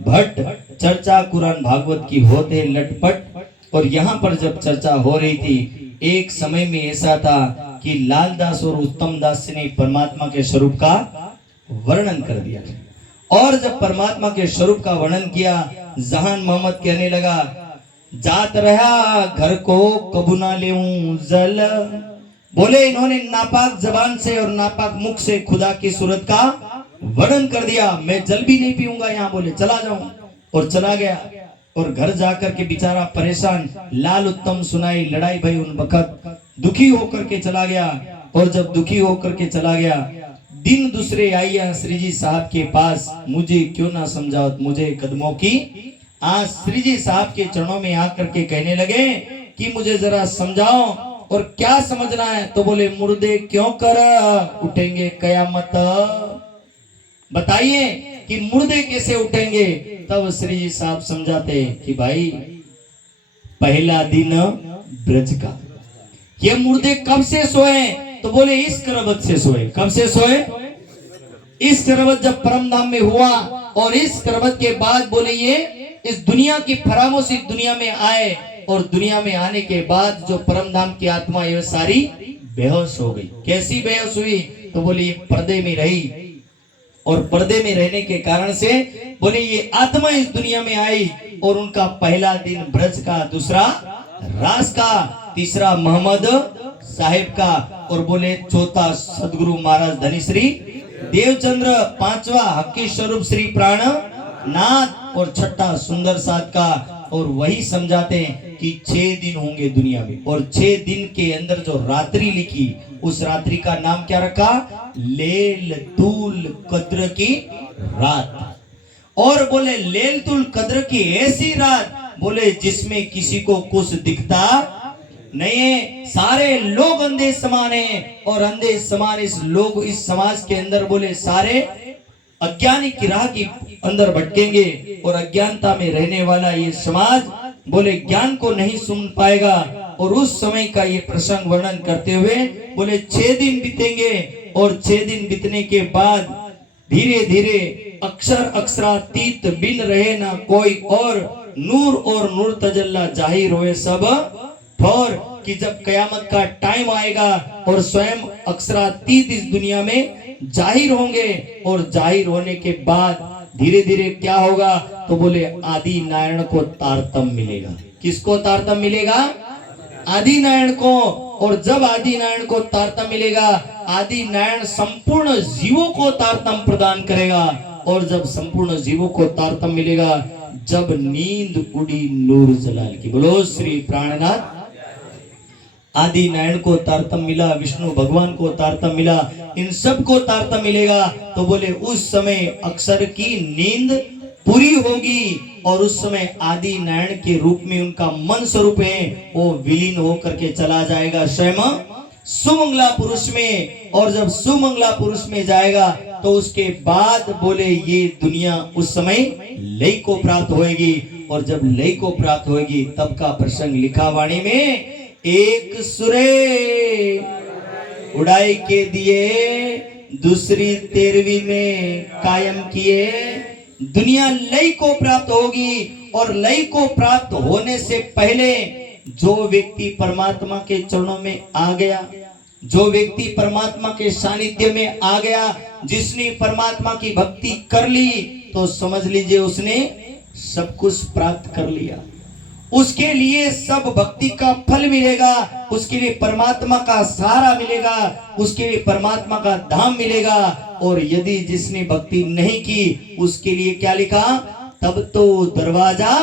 भट्ट। चर्चा कुरान भागवत की होते लटपट। और यहाँ पर जब चर्चा हो रही थी, एक समय में ऐसा था कि लालदास और उत्तम दास ने परमात्मा के स्वरूप का वर्णन कर दिया। और जब परमात्मा के स्वरूप का वर्णन किया, जहान मोहम्मद कहने लगा जात रहा घर को कबू ना लेऊं जल। बोले इन्होंने नापाक जबान से और नापाक मुख से खुदा की सूरत का वर्णन कर दिया, मैं जल भी नहीं पीऊंगा यहाँ, बोले चला जाऊं। और चला गया। और घर जाकर के बेचारा परेशान, लाल उत्तम सुनाई लड़ाई भई उन वक्त, दुखी होकर के चला गया। और जब दुखी होकर के चला गया, दिन दूसरे आइया श्री जी साहब के पास, मुझे क्यों ना समझाओ मुझे कदमों की। आज श्री जी साहब के चरणों में आकर के कहने लगे कि मुझे जरा समझाओ। और क्या समझना है? तो बोले मुर्दे क्यों कर उठेंगे कयामत, बताइए कि मुर्दे कैसे उठेंगे। तब श्री जी साहब समझाते कि भाई पहला दिन ब्रज का, ये मुर्दे कब से सोए? तो बोले इस करवत से सोए। कब से सोए? इस करवत जब परम धाम में हुआ। और इस करवत के बाद बोले ये इस दुनिया की फरामोशी दुनिया में आए। और दुनिया में आने के बाद जो परम धाम की आत्मा ये सारी बेहोश हो गई। कैसी बेहोश हुई? तो बोले ये पर्दे में रही। और पर्दे में रहने के कारण से बोले ये आत्मा इस दुनिया में आई। और उनका पहला दिन ब्रज का, दूसरा रास का, तीसरा मोहम्मद साहेब का। और बोले चौथा सदगुरु महाराज धनीश्री देवचंद्र, पांचवा हक्की स्वरूप श्री प्राणनाथ और छठा सुंदर साथ का। और वही समझाते हैं कि 6 दिन होंगे दुनिया में। और 6 दिन के अंदर जो रात्रि लिखी, उस रात्रि का नाम क्या रखा? लैलतुल कद्र की रात। और बोले लैलतुल कद्र की ऐसी रात, बोले जिसमें किसी को कुछ दिखता नहीं है, सारे लोग अंधे समान हैं। और अंधे समान इस लोग इस समाज के अंदर बोले सारे अज्ञानी की राह की अंदर भटकेंगे। और अज्ञानता में रहने वाला ये समाज बोले ज्ञान को नहीं सुन पाएगा। और उस समय का ये प्रसंग वर्णन करते हुए बोले 6 दिन बीतेंगे और 6 दिन बीतने के बाद धीरे धीरे अक्षर अक्षरातीत बिन रहे ना कोई और नूर तजल्ला जाहिर होए सब ठोर। कि जब कयामत का टाइम आएगा और स्वयं अक्षरातीत इस दुनिया में जाहिर होंगे और जाहिर होने के बाद धीरे धीरे क्या होगा, तो बोले आदि नारायण को तारतम्य मिलेगा। किसको तारतम्य मिलेगा? आदि नारायण को। और जब आदि नारायण को तारतम्य मिलेगा, आदि नारायण संपूर्ण जीवों को तारतम्य प्रदान करेगा। और जब संपूर्ण जीवों को तारतम्य मिलेगा, जब नींद उड़ी नूर जलाल की। बोलो श्री प्राणनाथ। आदि नारायण को तारतम्य मिला, विष्णु भगवान को तारतम्य मिला, इन सब को तारतम्य मिलेगा। तो बोले उस समय अक्षर की नींद पूरी होगी और उस समय आदि नारायण के रूप में उनका मन स्वरूप है वो विलीन होकर के चला जाएगा स्वयं सुमंगला पुरुष में। और जब सुमंगला पुरुष में जाएगा तो उसके बाद बोले ये दुनिया उस समय लय को प्राप्त होएगी। और जब लय को प्राप्त होएगी तब का प्रसंग लिखा वाणी में, एक सुरे उड़ाई के दिए दूसरी 13वीं में कायम किए। दुनिया लय को प्राप्त होगी और लय को प्राप्त होने से पहले जो व्यक्ति परमात्मा के चरणों में आ गया, जो व्यक्ति परमात्मा के सानिध्य में आ गया, जिसने परमात्मा की भक्ति कर ली, तो समझ लीजिए उसने सब कुछ प्राप्त कर लिया। उसके लिए सब भक्ति का फल मिलेगा, उसके लिए परमात्मा का सहारा मिलेगा, उसके लिए परमात्मा का धाम मिलेगा। और यदि जिसने भक्ति नहीं की उसके लिए क्या लिखा, तब तो दरवाजा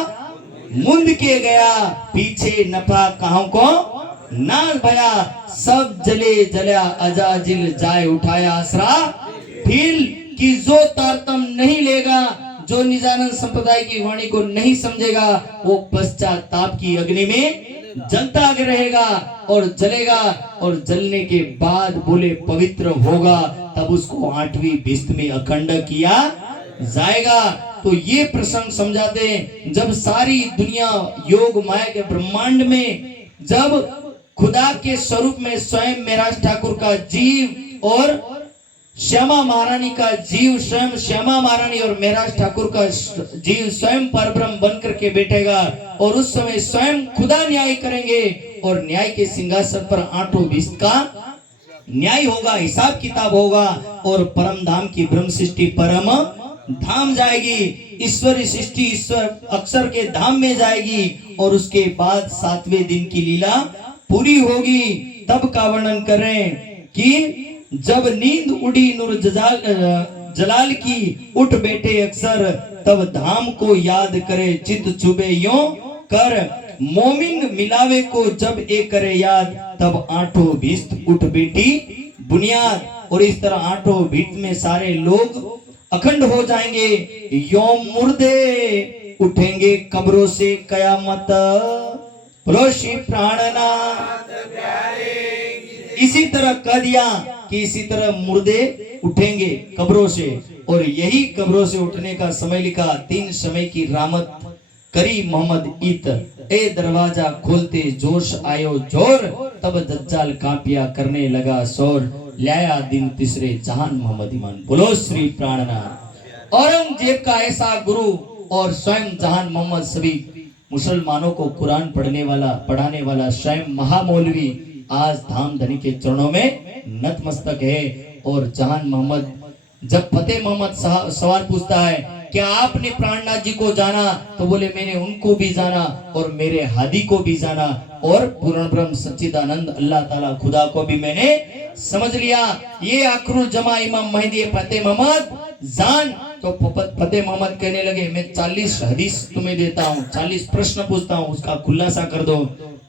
मुंद के गया, पीछे नफा कहां को ना भया, सब जले जला अजाजिल जाए उठाया आसरा फिल। की जो तारतम नहीं लेगा, जो निजानंद संप्रदाय की वाणी को नहीं समझेगा, वो पश्चाताप की अग्नि में जलता रहेगा और जलेगा। और जलने के बाद बोले पवित्र होगा, तब उसको 8वीं भिस्त में अखंड किया जाएगा। तो ये प्रसंग समझाते हैं, जब सारी दुनिया योग माया के ब्रह्मांड में जब खुदा के स्वरूप में स्वयं मेराज ठाकुर का जीव और श्यामा महारानी का जीव स्वयं श्यामा महारानी और मेराज ठाकुर का जीव स्वयं परब्रह्म बन करके बैठेगा। और उस समय स्वयं खुदा न्याय करेंगे और न्याय के सिंहासन पर 8 भिस्त का न्याय होगा, हिसाब किताब होगा। और परम धाम की ब्रह्म सृष्टि परम धाम जाएगी, ईश्वरी सृष्टि ईश्वर अक्षर के धाम में जाएगी। और उसके बाद 7वें दिन की लीला पूरी होगी। तब का वर्णन कर रहे हैं कि जब नींद उड़ी नूर जलाल की, उठ बैठे अक्सर, तब धाम को याद करे चित चुबे यों कर। मोमिन मिलावे को जब एक करे याद, तब 8 भिस्त उठ बैठी बुनियाद। और इस तरह 8 भिस्त में सारे लोग अखंड हो जाएंगे। यों मुर्दे उठेंगे कब्रों से कयामत। बोलो श्री प्राणनाथ। इसी तरह कह दिया कि इसी तरह मुर्दे उठेंगे कब्रों से। और यही कब्रों से उठने का समय लिखा, 3 समय की रामत करी मोहम्मद ईत। ए दरवाजा खोलते जोश आयो जोर, तब दज्जाल कांपिया करने लगा शोर। लाया दिन तीसरे जहान मोहम्मद ईमान। बोलो श्री प्राणनाथ। औरंगजेब का ऐसा गुरु और स्वयं जहान मोहम्मद सभी मुसलमानों को कुरान पढ़ाने वाला स्वयं महामौलवी आज धाम धनी के चरणों में नतमस्तक है। और जहान मोहम्मद जब फतेह मोहम्मद सवाल पूछता है, क्या आपने प्राणनाथ जी को जाना? तो बोले मैंने उनको भी जाना और मेरे हादी को भी जाना और पूर्ण ब्रह्म सच्चिदानंद अल्लाह ताला खुदा को भी मैंने समझ लिया। ये आखरुल जमा इमाम महदी फतेह मोहम्मद जान। तो फतेह मोहम्मद कहने लगे, मैं 40 हदीस तुम्हें देता हूँ, 40 प्रश्न पूछता हूँ, उसका खुलासा कर दो।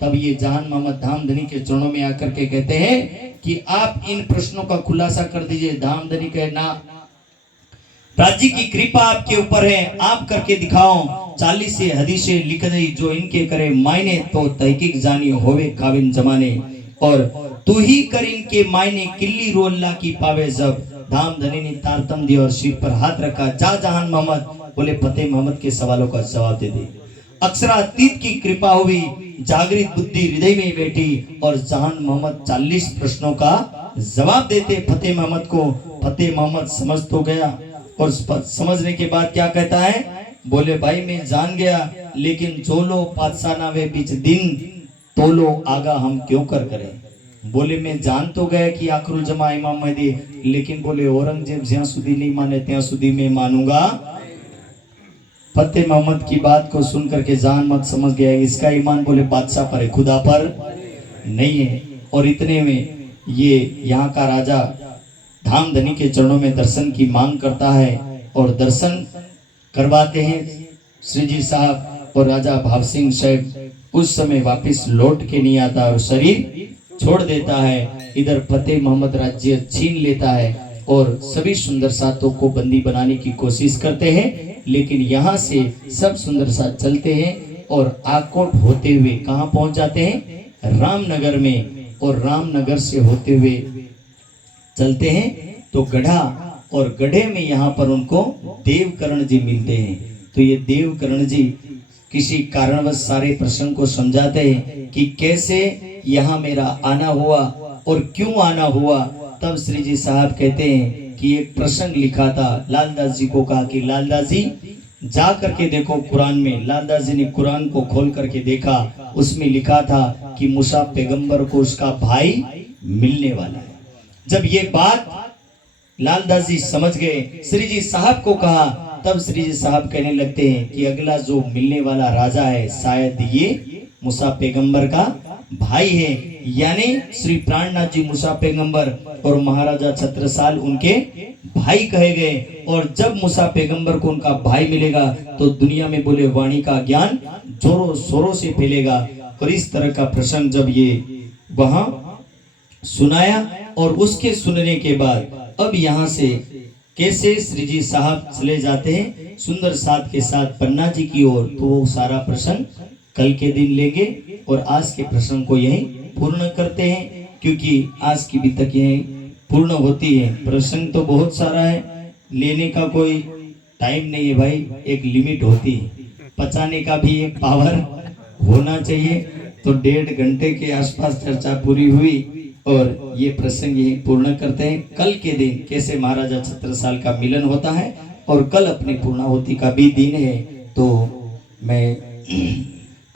तब ये जहान मोहम्मद धामधनी के चरणों में आकर के कहते हैं कि आप इन प्रश्नों का खुलासा कर दीजिए। धामधनी कहे ना, राज्य की कृपा आपके ऊपर है, आप करके दिखाओ। 40 से हदीसें लिख दी, जो इनके करे मायने तो तहकीक जानी होवे काविन जमाने। और तू ही कर इनके मायने किल्ली रो अल्लाह की पावे जब। धामधनी ने तारतम दिया और सिर पर हाथ रखा। जा जहान मोहम्मद, बोले फतेह मोहम्मद के सवालों का जवाब दे दे। अक्षरातीत की कृपा हुई, जागृत बुद्धि हृदय में बैठी और जहान मोहम्मद 40 प्रश्नों का जवाब देते फतेह मोहम्मद को। फतेह मोहम्मद समझ तो गया और समझने के बाद क्या कहता है, बोले भाई मैं जान गया, लेकिन जो लो पातशाह ना वे बीच दिन तो लो आगा हम क्यों कर करें। बोले मैं जान तो गया कि आखिरुल जमा इमाम महदी, लेकिन बोले औरंगजेब ज्यां सुधी नहीं माने त्यां सुधी मैं मानूंगा। फतेह मोहम्मद की बात को सुनकर के जान मत समझ गया इसका ईमान बोले बादशाह पर है, खुदा पर नहीं है। और इतने में ये यहाँ का राजा धामधनी के चरणों में दर्शन की मांग करता है और दर्शन करवाते हैं श्री जी साहब। और राजा भाव सिंह साहब उस समय वापस लौट के नहीं आता और शरीर छोड़ देता है। इधर फतेह मोहम्मद राज्य छीन लेता है और सभी सुंदर सातों को बंदी बनाने की कोशिश करते हैं, लेकिन यहाँ से सब सुंदर साथ चलते हैं और आकोट होते हुए कहाँ पहुंच जाते हैं, रामनगर में। और रामनगर से होते हुए चलते हैं तो गढ़ा, और गढ़े में यहाँ पर उनको देवकर्ण जी मिलते हैं। तो ये देवकर्ण जी किसी कारणवश सारे प्रसंग को समझाते हैं कि कैसे यहाँ मेरा आना हुआ और क्यों आना हुआ। तब श्री जी साहब कहते हैं कि एक प्रसंग लिखा था, लालदास जी को कहा कि लालदास जी जा करके देखो कुरान में। लालदास जी ने कुरान को खोल करके देखा, उसमें लिखा था कि मूसा पैगंबर को उसका भाई मिलने वाला है। जब ये बात लालदास जी समझ गए, श्री जी साहब को कहा, तब श्री जी साहब कहने लगते हैं कि अगला जो मिलने वाला राजा है शायद ये मूसा पैगंबर का भाई है। यानी श्री प्राणनाथ जी मूसा पैगंबर और महाराजा छत्रसाल उनके भाई कहे गए। और जब मूसा पैगंबर को उनका भाई मिलेगा तो दुनिया में बोले वाणी का ज्ञान जोरों शोरों से फैलेगा। और इस तरह का प्रसंग जब ये वहां सुनाया और उसके सुनने के बाद अब यहाँ से कैसे श्री जी साहब चले जाते हैं सुंदर साथ के साथ पन्ना जी की ओर, तो वो सारा प्रसंग कल के दिन लेंगे और आज के प्रसंग को यहीं पूर्ण करते हैं, क्योंकि आज की भी तक यहीं पूर्ण होती है। प्रसंग तो बहुत सारा है, लेने का कोई टाइम नहीं है भाई, एक लिमिट होती है, पचाने का भी एक पावर होना चाहिए। तो 1.5 घंटे के आसपास चर्चा पूरी हुई और ये प्रसंग यही पूर्ण करते हैं। कल के दिन कैसे महाराजा छत्रसाल का मिलन होता है और कल अपनी पूर्णाहुति का भी दिन है, तो मैं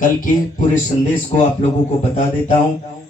कल के पूरे संदेश को आप लोगों को बता देता हूँ।